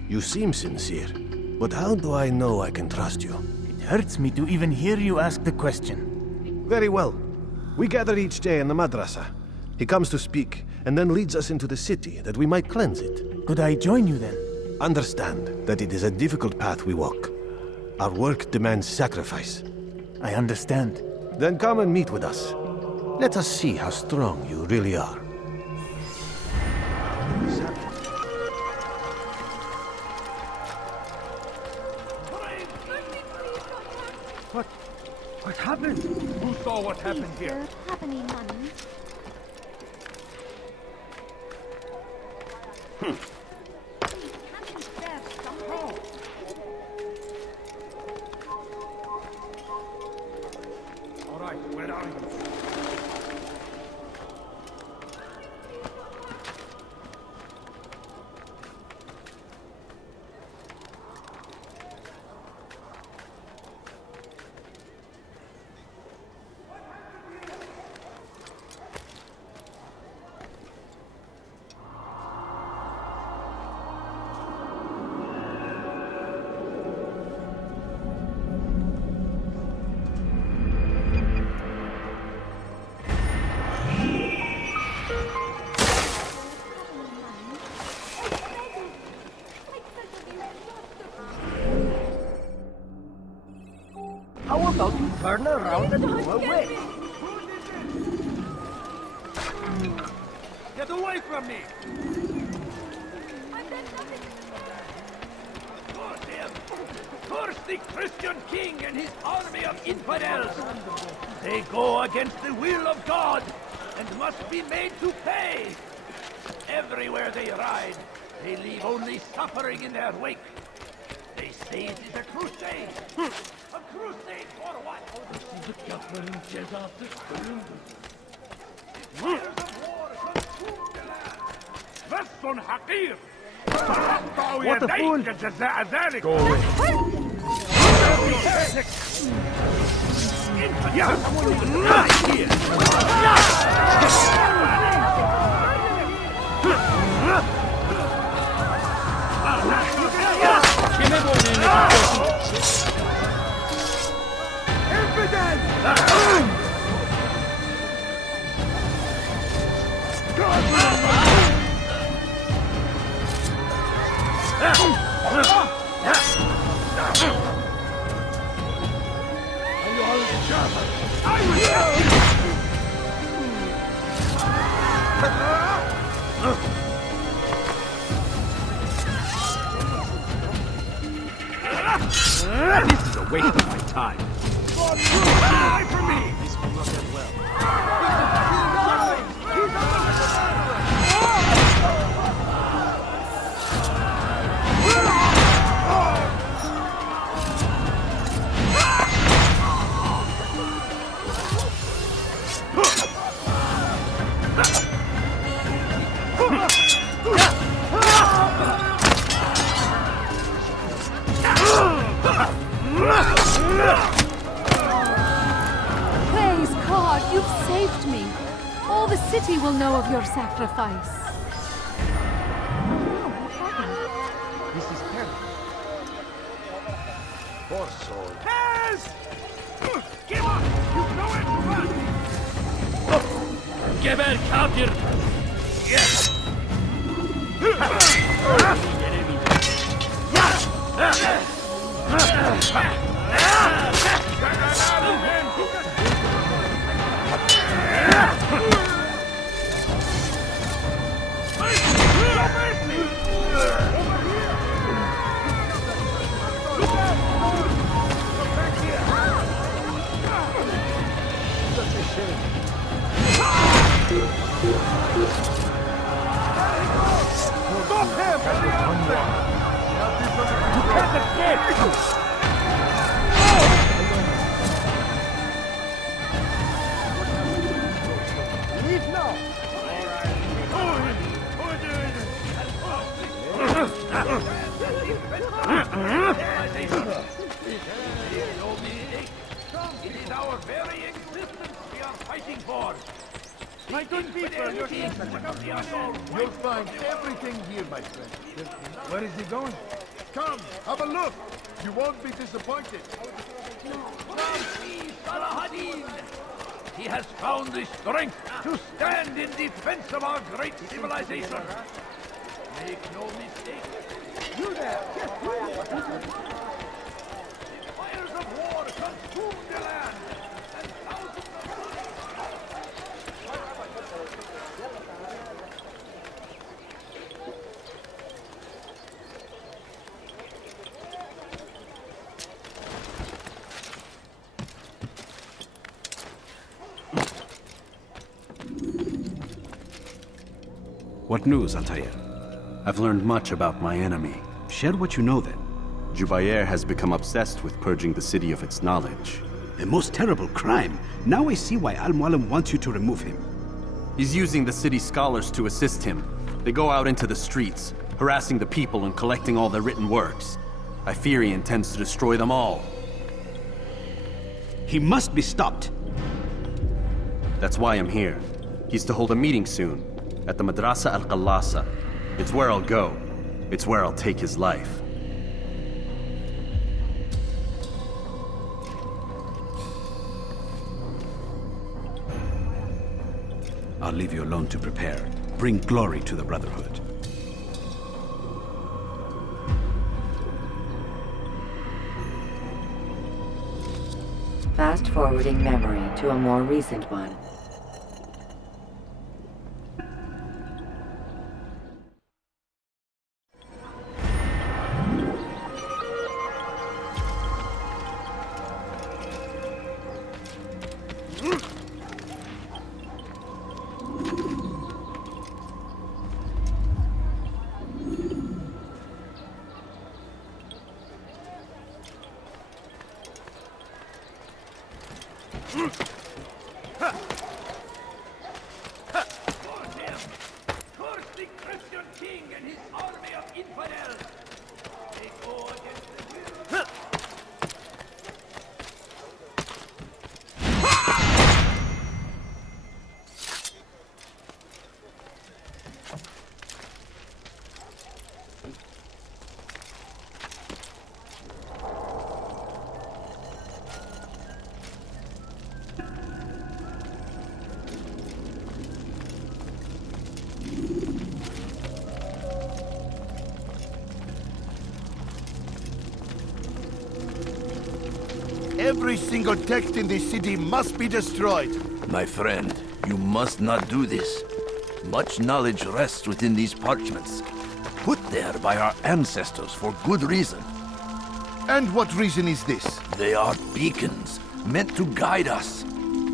You seem sincere, but how do I know I can trust you? It hurts me to even hear you ask the question. Very well. We gather each day in the madrasa. He comes to speak, and then leads us into the city, that we might cleanse it. Could I join you then? Understand that it is a difficult path we walk. Our work demands sacrifice. I understand. Then come and meet with us. Let us see how strong you really are. What happened? Who saw what happened here? Happening, money. All right, where are you? How about you turn around and go away? Get away from me! Curse the Christian king and his army of infidels! They go against the will of God and must be made to pay! Everywhere they ride, they leave only suffering in their wake. They say it is a crusade! A crusade for what? بس حقير What a fool! جزاء ذلك Go away. This is a waste of my time. Die for me! This will not end well. Praise God, you've saved me. All the city will know of your sacrifice. This is terrible. Poor soul. Yes! Give up! You know it! Run! Geber kafir! Yes! Stop him! You can't escape! Leave now! It is our very existence we are fighting for! My good people, you'll find everything here, my friend. Where is he going? Come, have a look. You won't be disappointed. Come see Salahadin! He has found the strength to stand in defense of our great civilization. Make no mistake. You there! Fires of war consume the land, and thousands What news, Altair? I've learned much about my enemy. Share what you know then. Jubair has become obsessed with purging the city of its knowledge. A most terrible crime. Now I see why Al-Mualim wants you to remove him. He's using the city scholars to assist him. They go out into the streets, harassing the people and collecting all their written works. I fear he intends to destroy them all. He must be stopped. That's why I'm here. He's to hold a meeting soon, at the Madrasa Al-Qallasa. It's where I'll go. It's where I'll take his life. I'll leave you alone to prepare. Bring glory to the Brotherhood. Fast-forwarding memory to a more recent one. Every single text in this city must be destroyed. My friend, you must not do this. Much knowledge rests within these parchments, put there by our ancestors for good reason. And what reason is this? They are beacons, meant to guide us,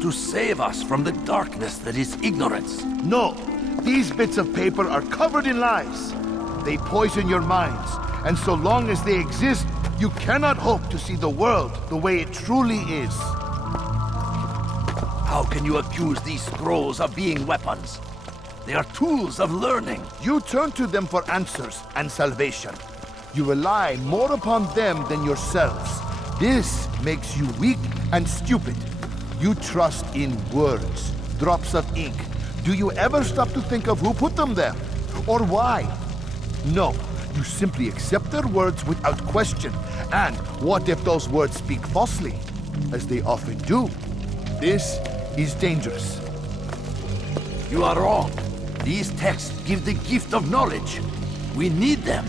to save us from the darkness that is ignorance. No, these bits of paper are covered in lies. They poison your minds, and so long as they exist, you cannot hope to see the world the way it truly is. How can you accuse these scrolls of being weapons? They are tools of learning. You turn to them for answers and salvation. You rely more upon them than yourselves. This makes you weak and stupid. You trust in words, drops of ink. Do you ever stop to think of who put them there? Or why? No. You simply accept their words without question. And what if those words speak falsely? As they often do. This is dangerous. You are wrong. These texts give the gift of knowledge. We need them.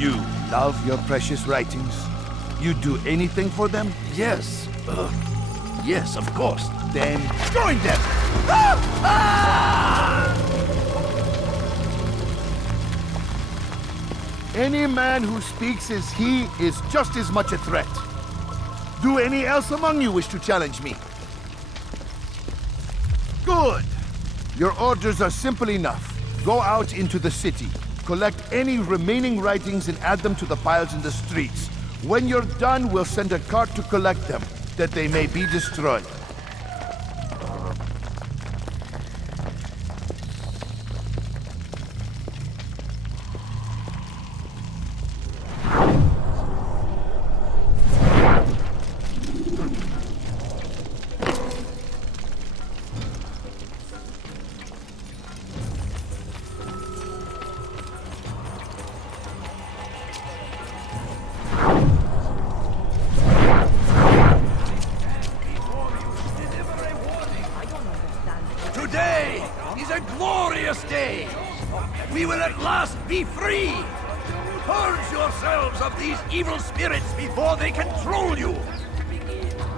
You love your precious writings? You'd do anything for them? Yes. Yes, of course. Then join them! Any man who speaks as he is just as much a threat. Do any else among you wish to challenge me? Good. Your orders are simple enough. Go out into the city, collect any remaining writings and add them to the piles in the streets. When you're done, we'll send a cart to collect them, that they may be destroyed. Today is a glorious day. We will at last be free. Purge yourselves of these evil spirits before they control you.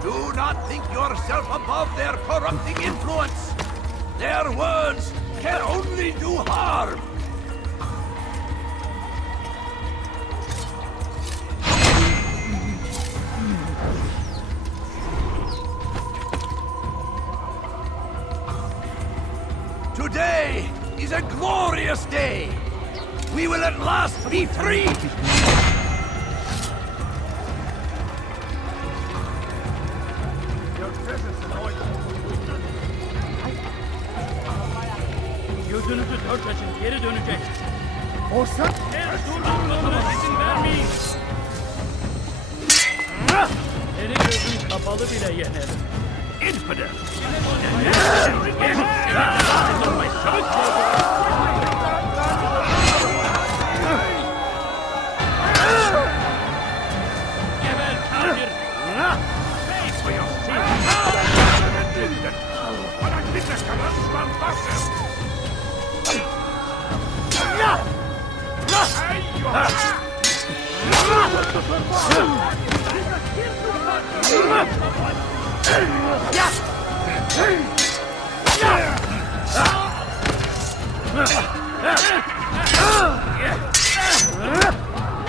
Do not think yourself above their corrupting influence. Their words can only do harm. Today is a glorious day. We will at last be free. Gözünüzü dört açın, geri döneceksiniz. Olsa? Eğer durdurmanıza izin vermeyin. Seni gözün kapalı bile yenerim. Infidel! Geber kafir! Pay for your sins! Para que te carraspan pases!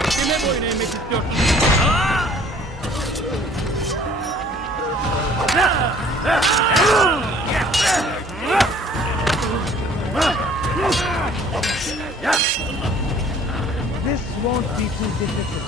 Kime boyun eğmek istiyorsun? This won't be too difficult.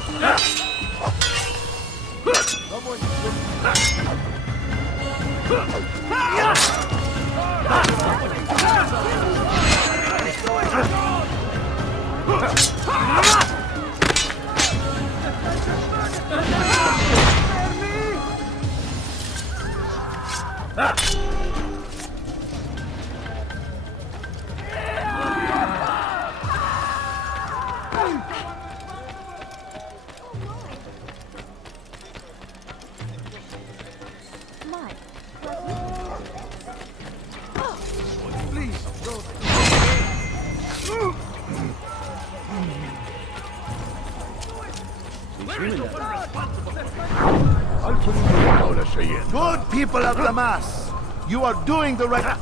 Good people of Damas, you are doing the right...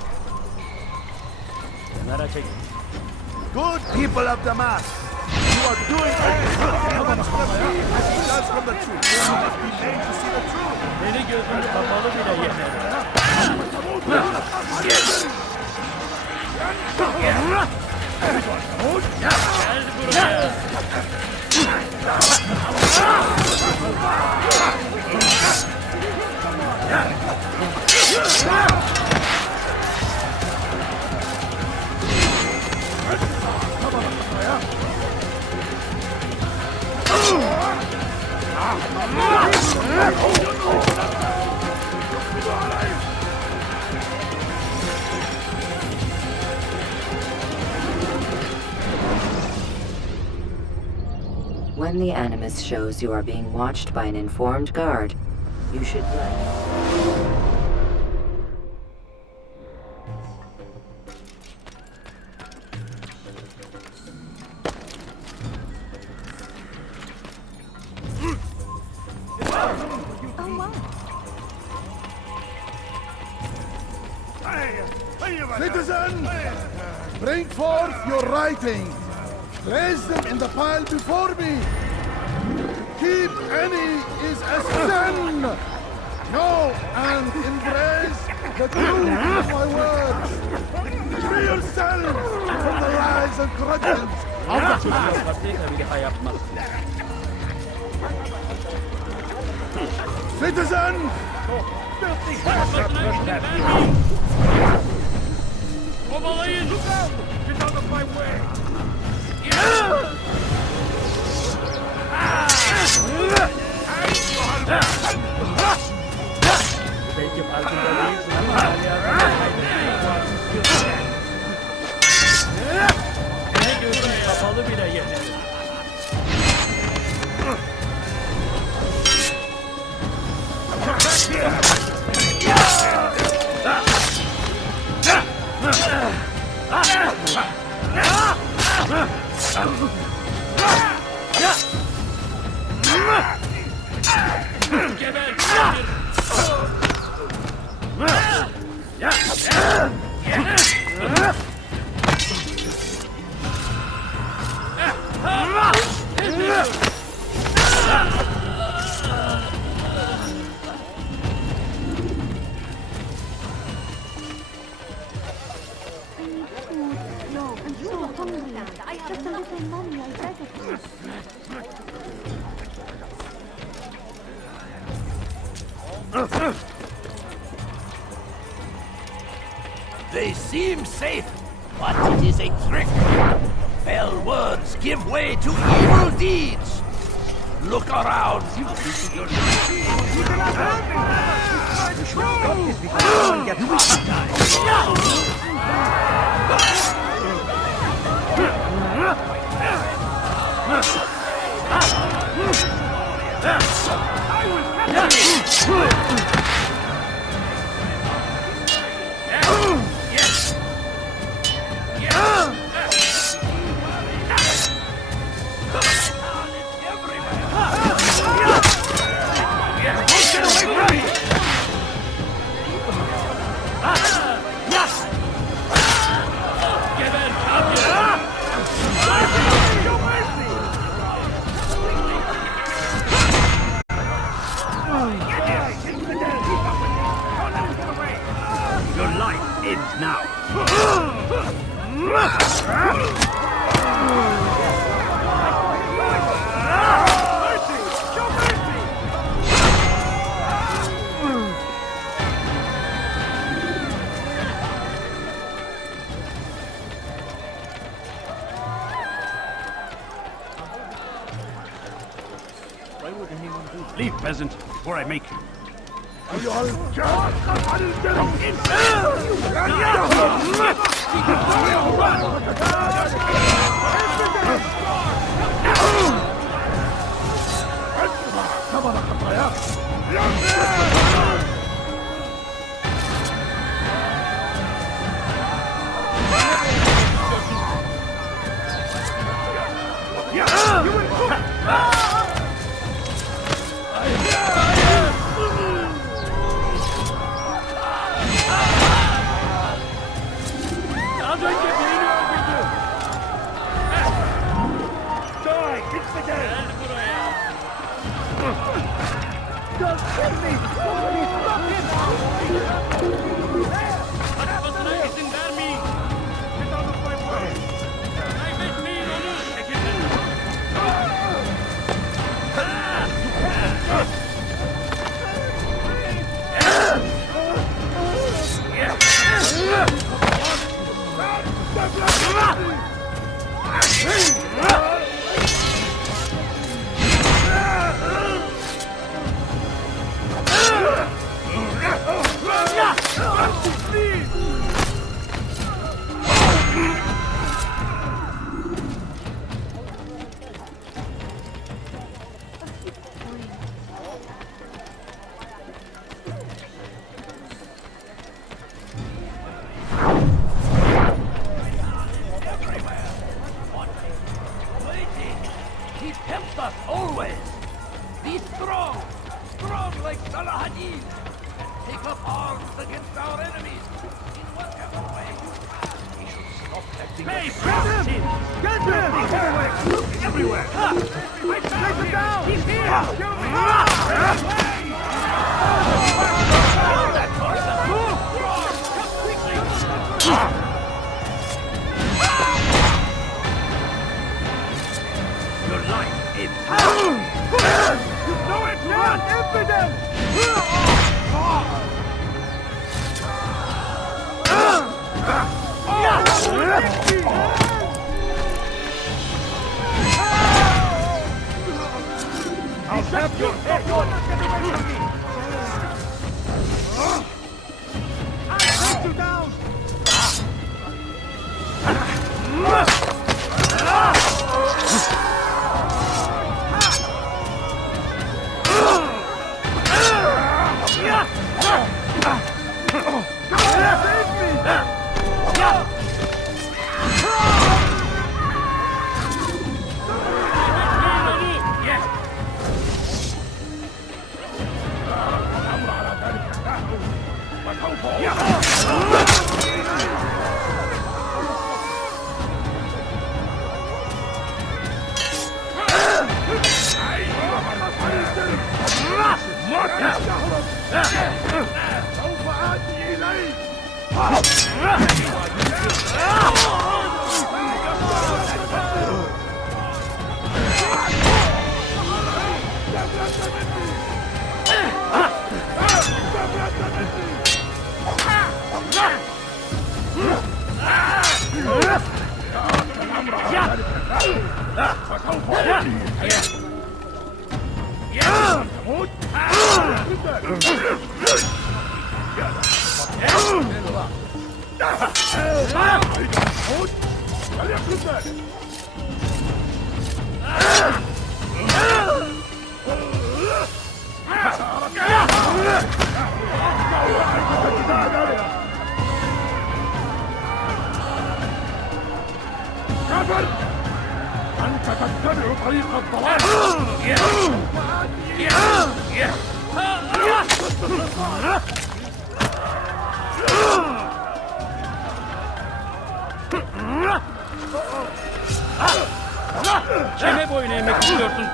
Good people of Damas, you are doing the right thing. Everyone's from the thief as he does from the truth. You must be made to see the truth. Beni gözünü kapalı bile yener. Gel buraya. When the Animus shows you are being watched by an informed guard, you should run. Citizen, bring forth your writings. Place them in the pile before me. Keep any is a sin. Know and embrace the truth of my words. Free yourselves from the lies and grudges of the past. Citizen! Kovalayın! Get out of my way! Belki farkında değilsin ama hala ne gözün kapalı bile yener. They seem safe, but it is a trick. Fell words give way to evil deeds. Look around. Your life ends now. Why would anyone do that? Leave, peasant, before I make you. Hey, Get him! Get him! everywhere! Take him down! He's here! Your life is You know it! Run! Infidel! I'll have your head! You're not getting away from me! I'll take you down! سوف آتي إليك. كفر! أنت تتبع طريق الضلال! Kime boyun eğmek istiyorsun?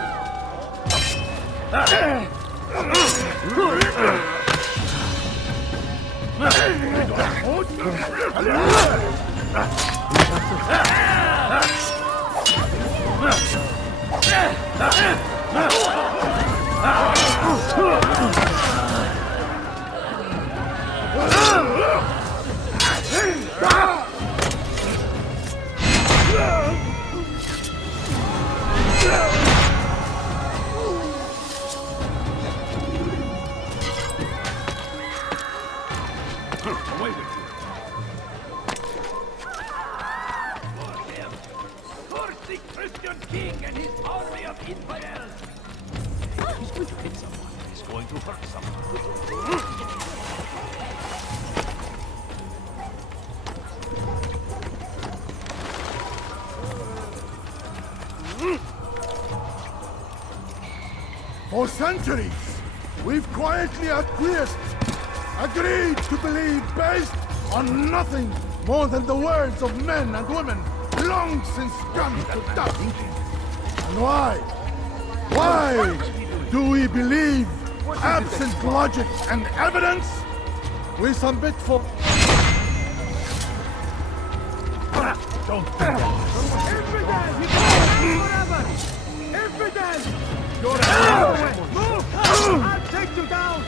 Away with you! Curse the Christian king and his army of infidels! He's going to hit someone. He's going to hurt someone. For centuries, we've quietly acquiesced, agreed to believe based on nothing more than the words of men and women long since gone to dust. And why? Why do we believe, absent logic and evidence, we submit for... Don't do that! Infidel! You're out! Move! I'll take you down!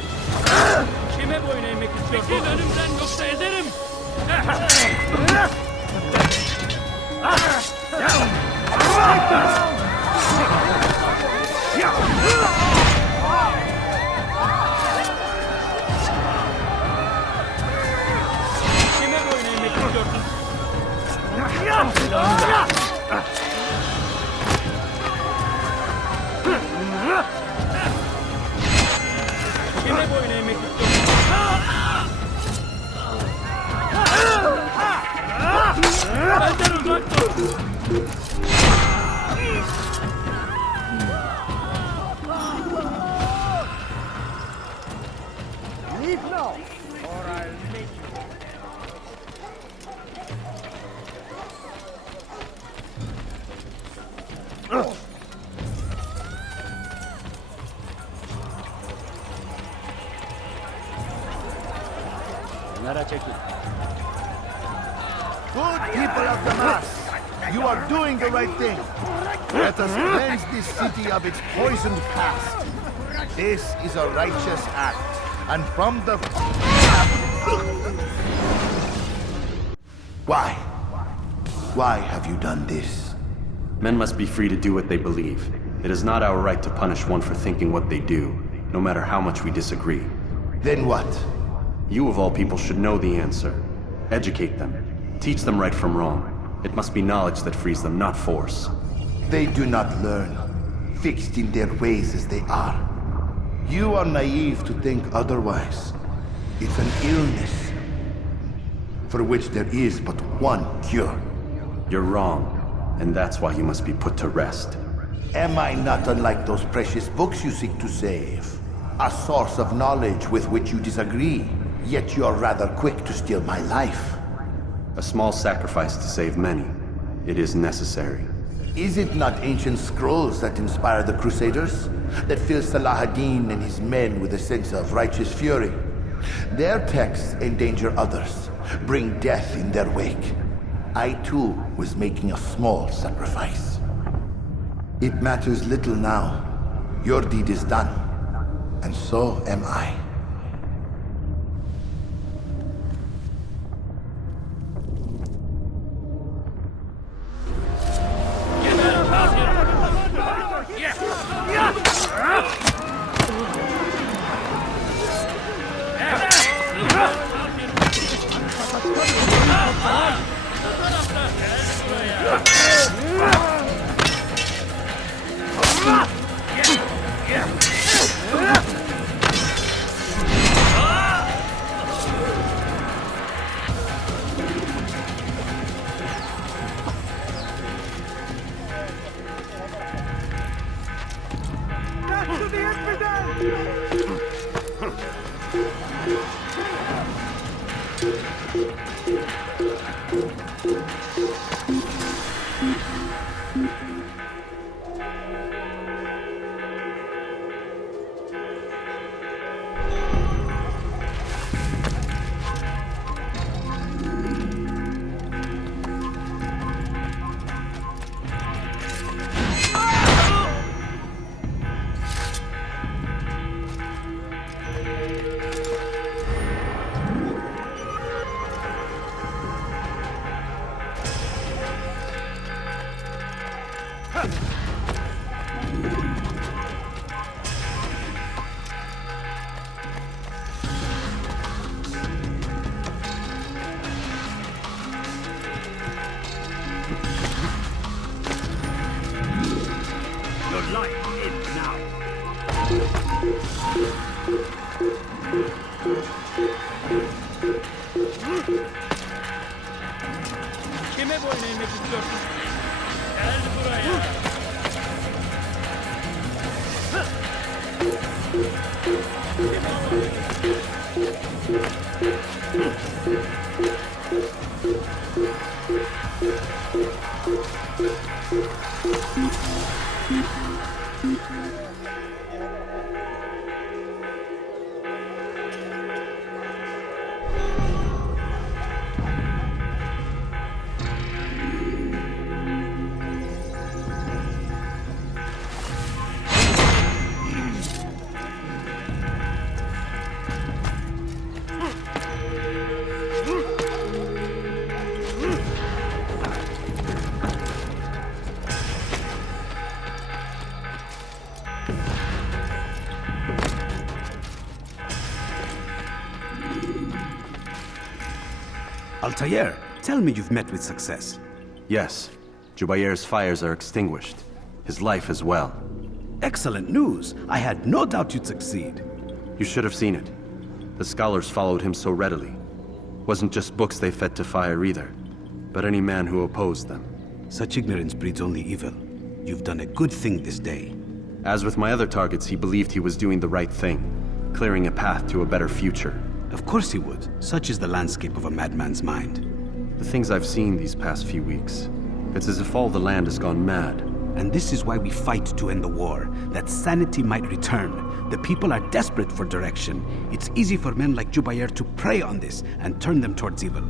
Kime boyun eğmek istiyorsun? Çekil önümden yoksa ederim! Kime boyun eğmek istiyorsun? Kime boyun eğmek istiyorsun? Benden uzak dur! Leave now, or I'll make you. Good people of Damas, you are doing the right thing. Let us cleanse this city of its poisoned past. This is a righteous act, and from the... Why? Why have you done this? Men must be free to do what they believe. It is not our right to punish one for thinking what they do, no matter how much we disagree. Then what? You of all people should know the answer. Educate them. Teach them right from wrong. It must be knowledge that frees them, not force. They do not learn, fixed in their ways as they are. You are naive to think otherwise. It's an illness, for which there is but one cure. You're wrong, and that's why you must be put to rest. Am I not unlike those precious books you seek to save? A source of knowledge with which you disagree, yet you are rather quick to steal my life. A small sacrifice to save many. It is necessary. Is it not ancient scrolls that inspire the Crusaders? That fill Salah ad-Din and his men with a sense of righteous fury? Their texts endanger others, bring death in their wake. I too was making a small sacrifice. It matters little now. Your deed is done, and so am I. Altair, tell me you've met with success. Yes. Jubair's fires are extinguished. His life as well. Excellent news. I had no doubt you'd succeed. You should have seen it. The scholars followed him so readily. Wasn't just books they fed to fire either, but any man who opposed them. Such ignorance breeds only evil. You've done a good thing this day. As with my other targets, he believed he was doing the right thing, clearing a path to a better future. Of course he would. Such is the landscape of a madman's mind. The things I've seen these past few weeks, it's as if all the land has gone mad, And this is why we fight to end the war, that sanity might return. The people are desperate for direction. It's easy for men like Jubair to prey on this and turn them towards evil.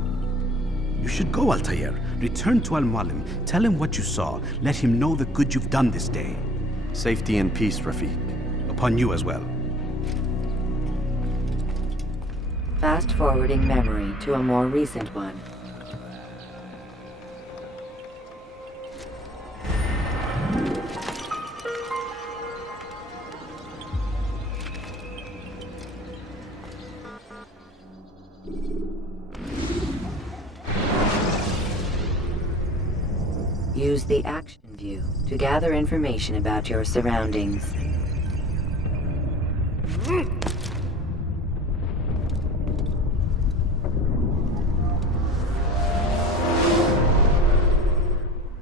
You should go, Altair. Return to Al-Mualim. Tell him what you saw. Let him know the good you've done this day. Safety and peace, Rafiq. Upon you as well. Fast-forwarding memory to a more recent one. Use the action view to gather information about your surroundings.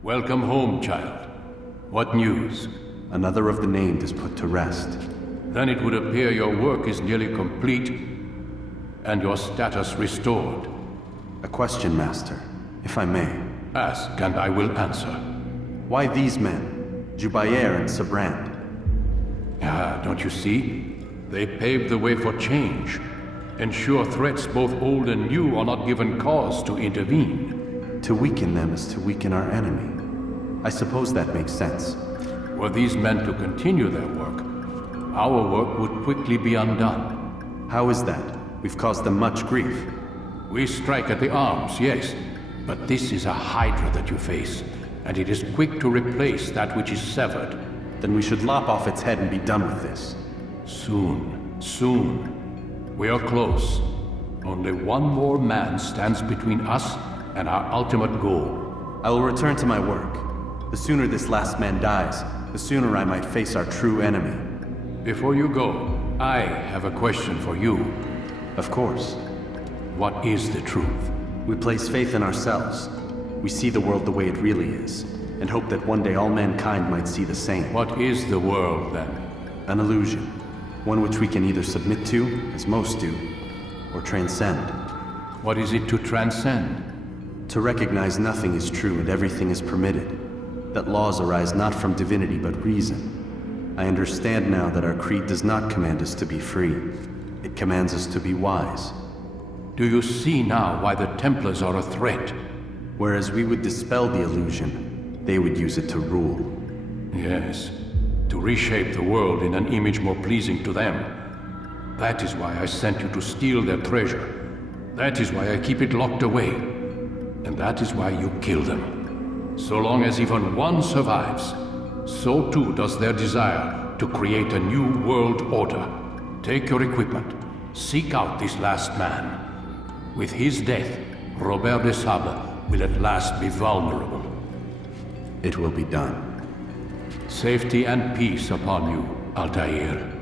Welcome home, child. What news? Another of the named is put to rest. Then it would appear your work is nearly complete and your status restored. A question, Master, if I may. Ask, and I will answer. Why these men? Jubair and Sabrand? Ah, don't you see? They paved the way for change. Ensure threats both old and new are not given cause to intervene. To weaken them is to weaken our enemy. I suppose that makes sense. Were these men to continue their work, our work would quickly be undone. How is that? We've caused them much grief. We strike at the arms, yes. But this is a hydra that you face, and it is quick to replace that which is severed. Then we should lop off its head and be done with this. Soon, soon. We are close. Only one more man stands between us and our ultimate goal. I will return to my work. The sooner this last man dies, the sooner I might face our true enemy. Before you go, I have a question for you. Of course. What is the truth? We place faith in ourselves. We see the world the way it really is, and hope that one day all mankind might see the same. What is the world, then? An illusion. One which we can either submit to, as most do, or transcend. What is it to transcend? To recognize nothing is true and everything is permitted. That laws arise not from divinity but reason. I understand now that our creed does not command us to be free. It commands us to be wise. Do you see now why the Templars are a threat? Whereas we would dispel the illusion, they would use it to rule. Yes, to reshape the world in an image more pleasing to them. That is why I sent you to steal their treasure. That is why I keep it locked away. And that is why you kill them. So long as even one survives, so too does their desire to create a new world order. Take your equipment. Seek out this last man. With his death, Robert de Sable will at last be vulnerable. It will be done. Safety and peace upon you, Altair.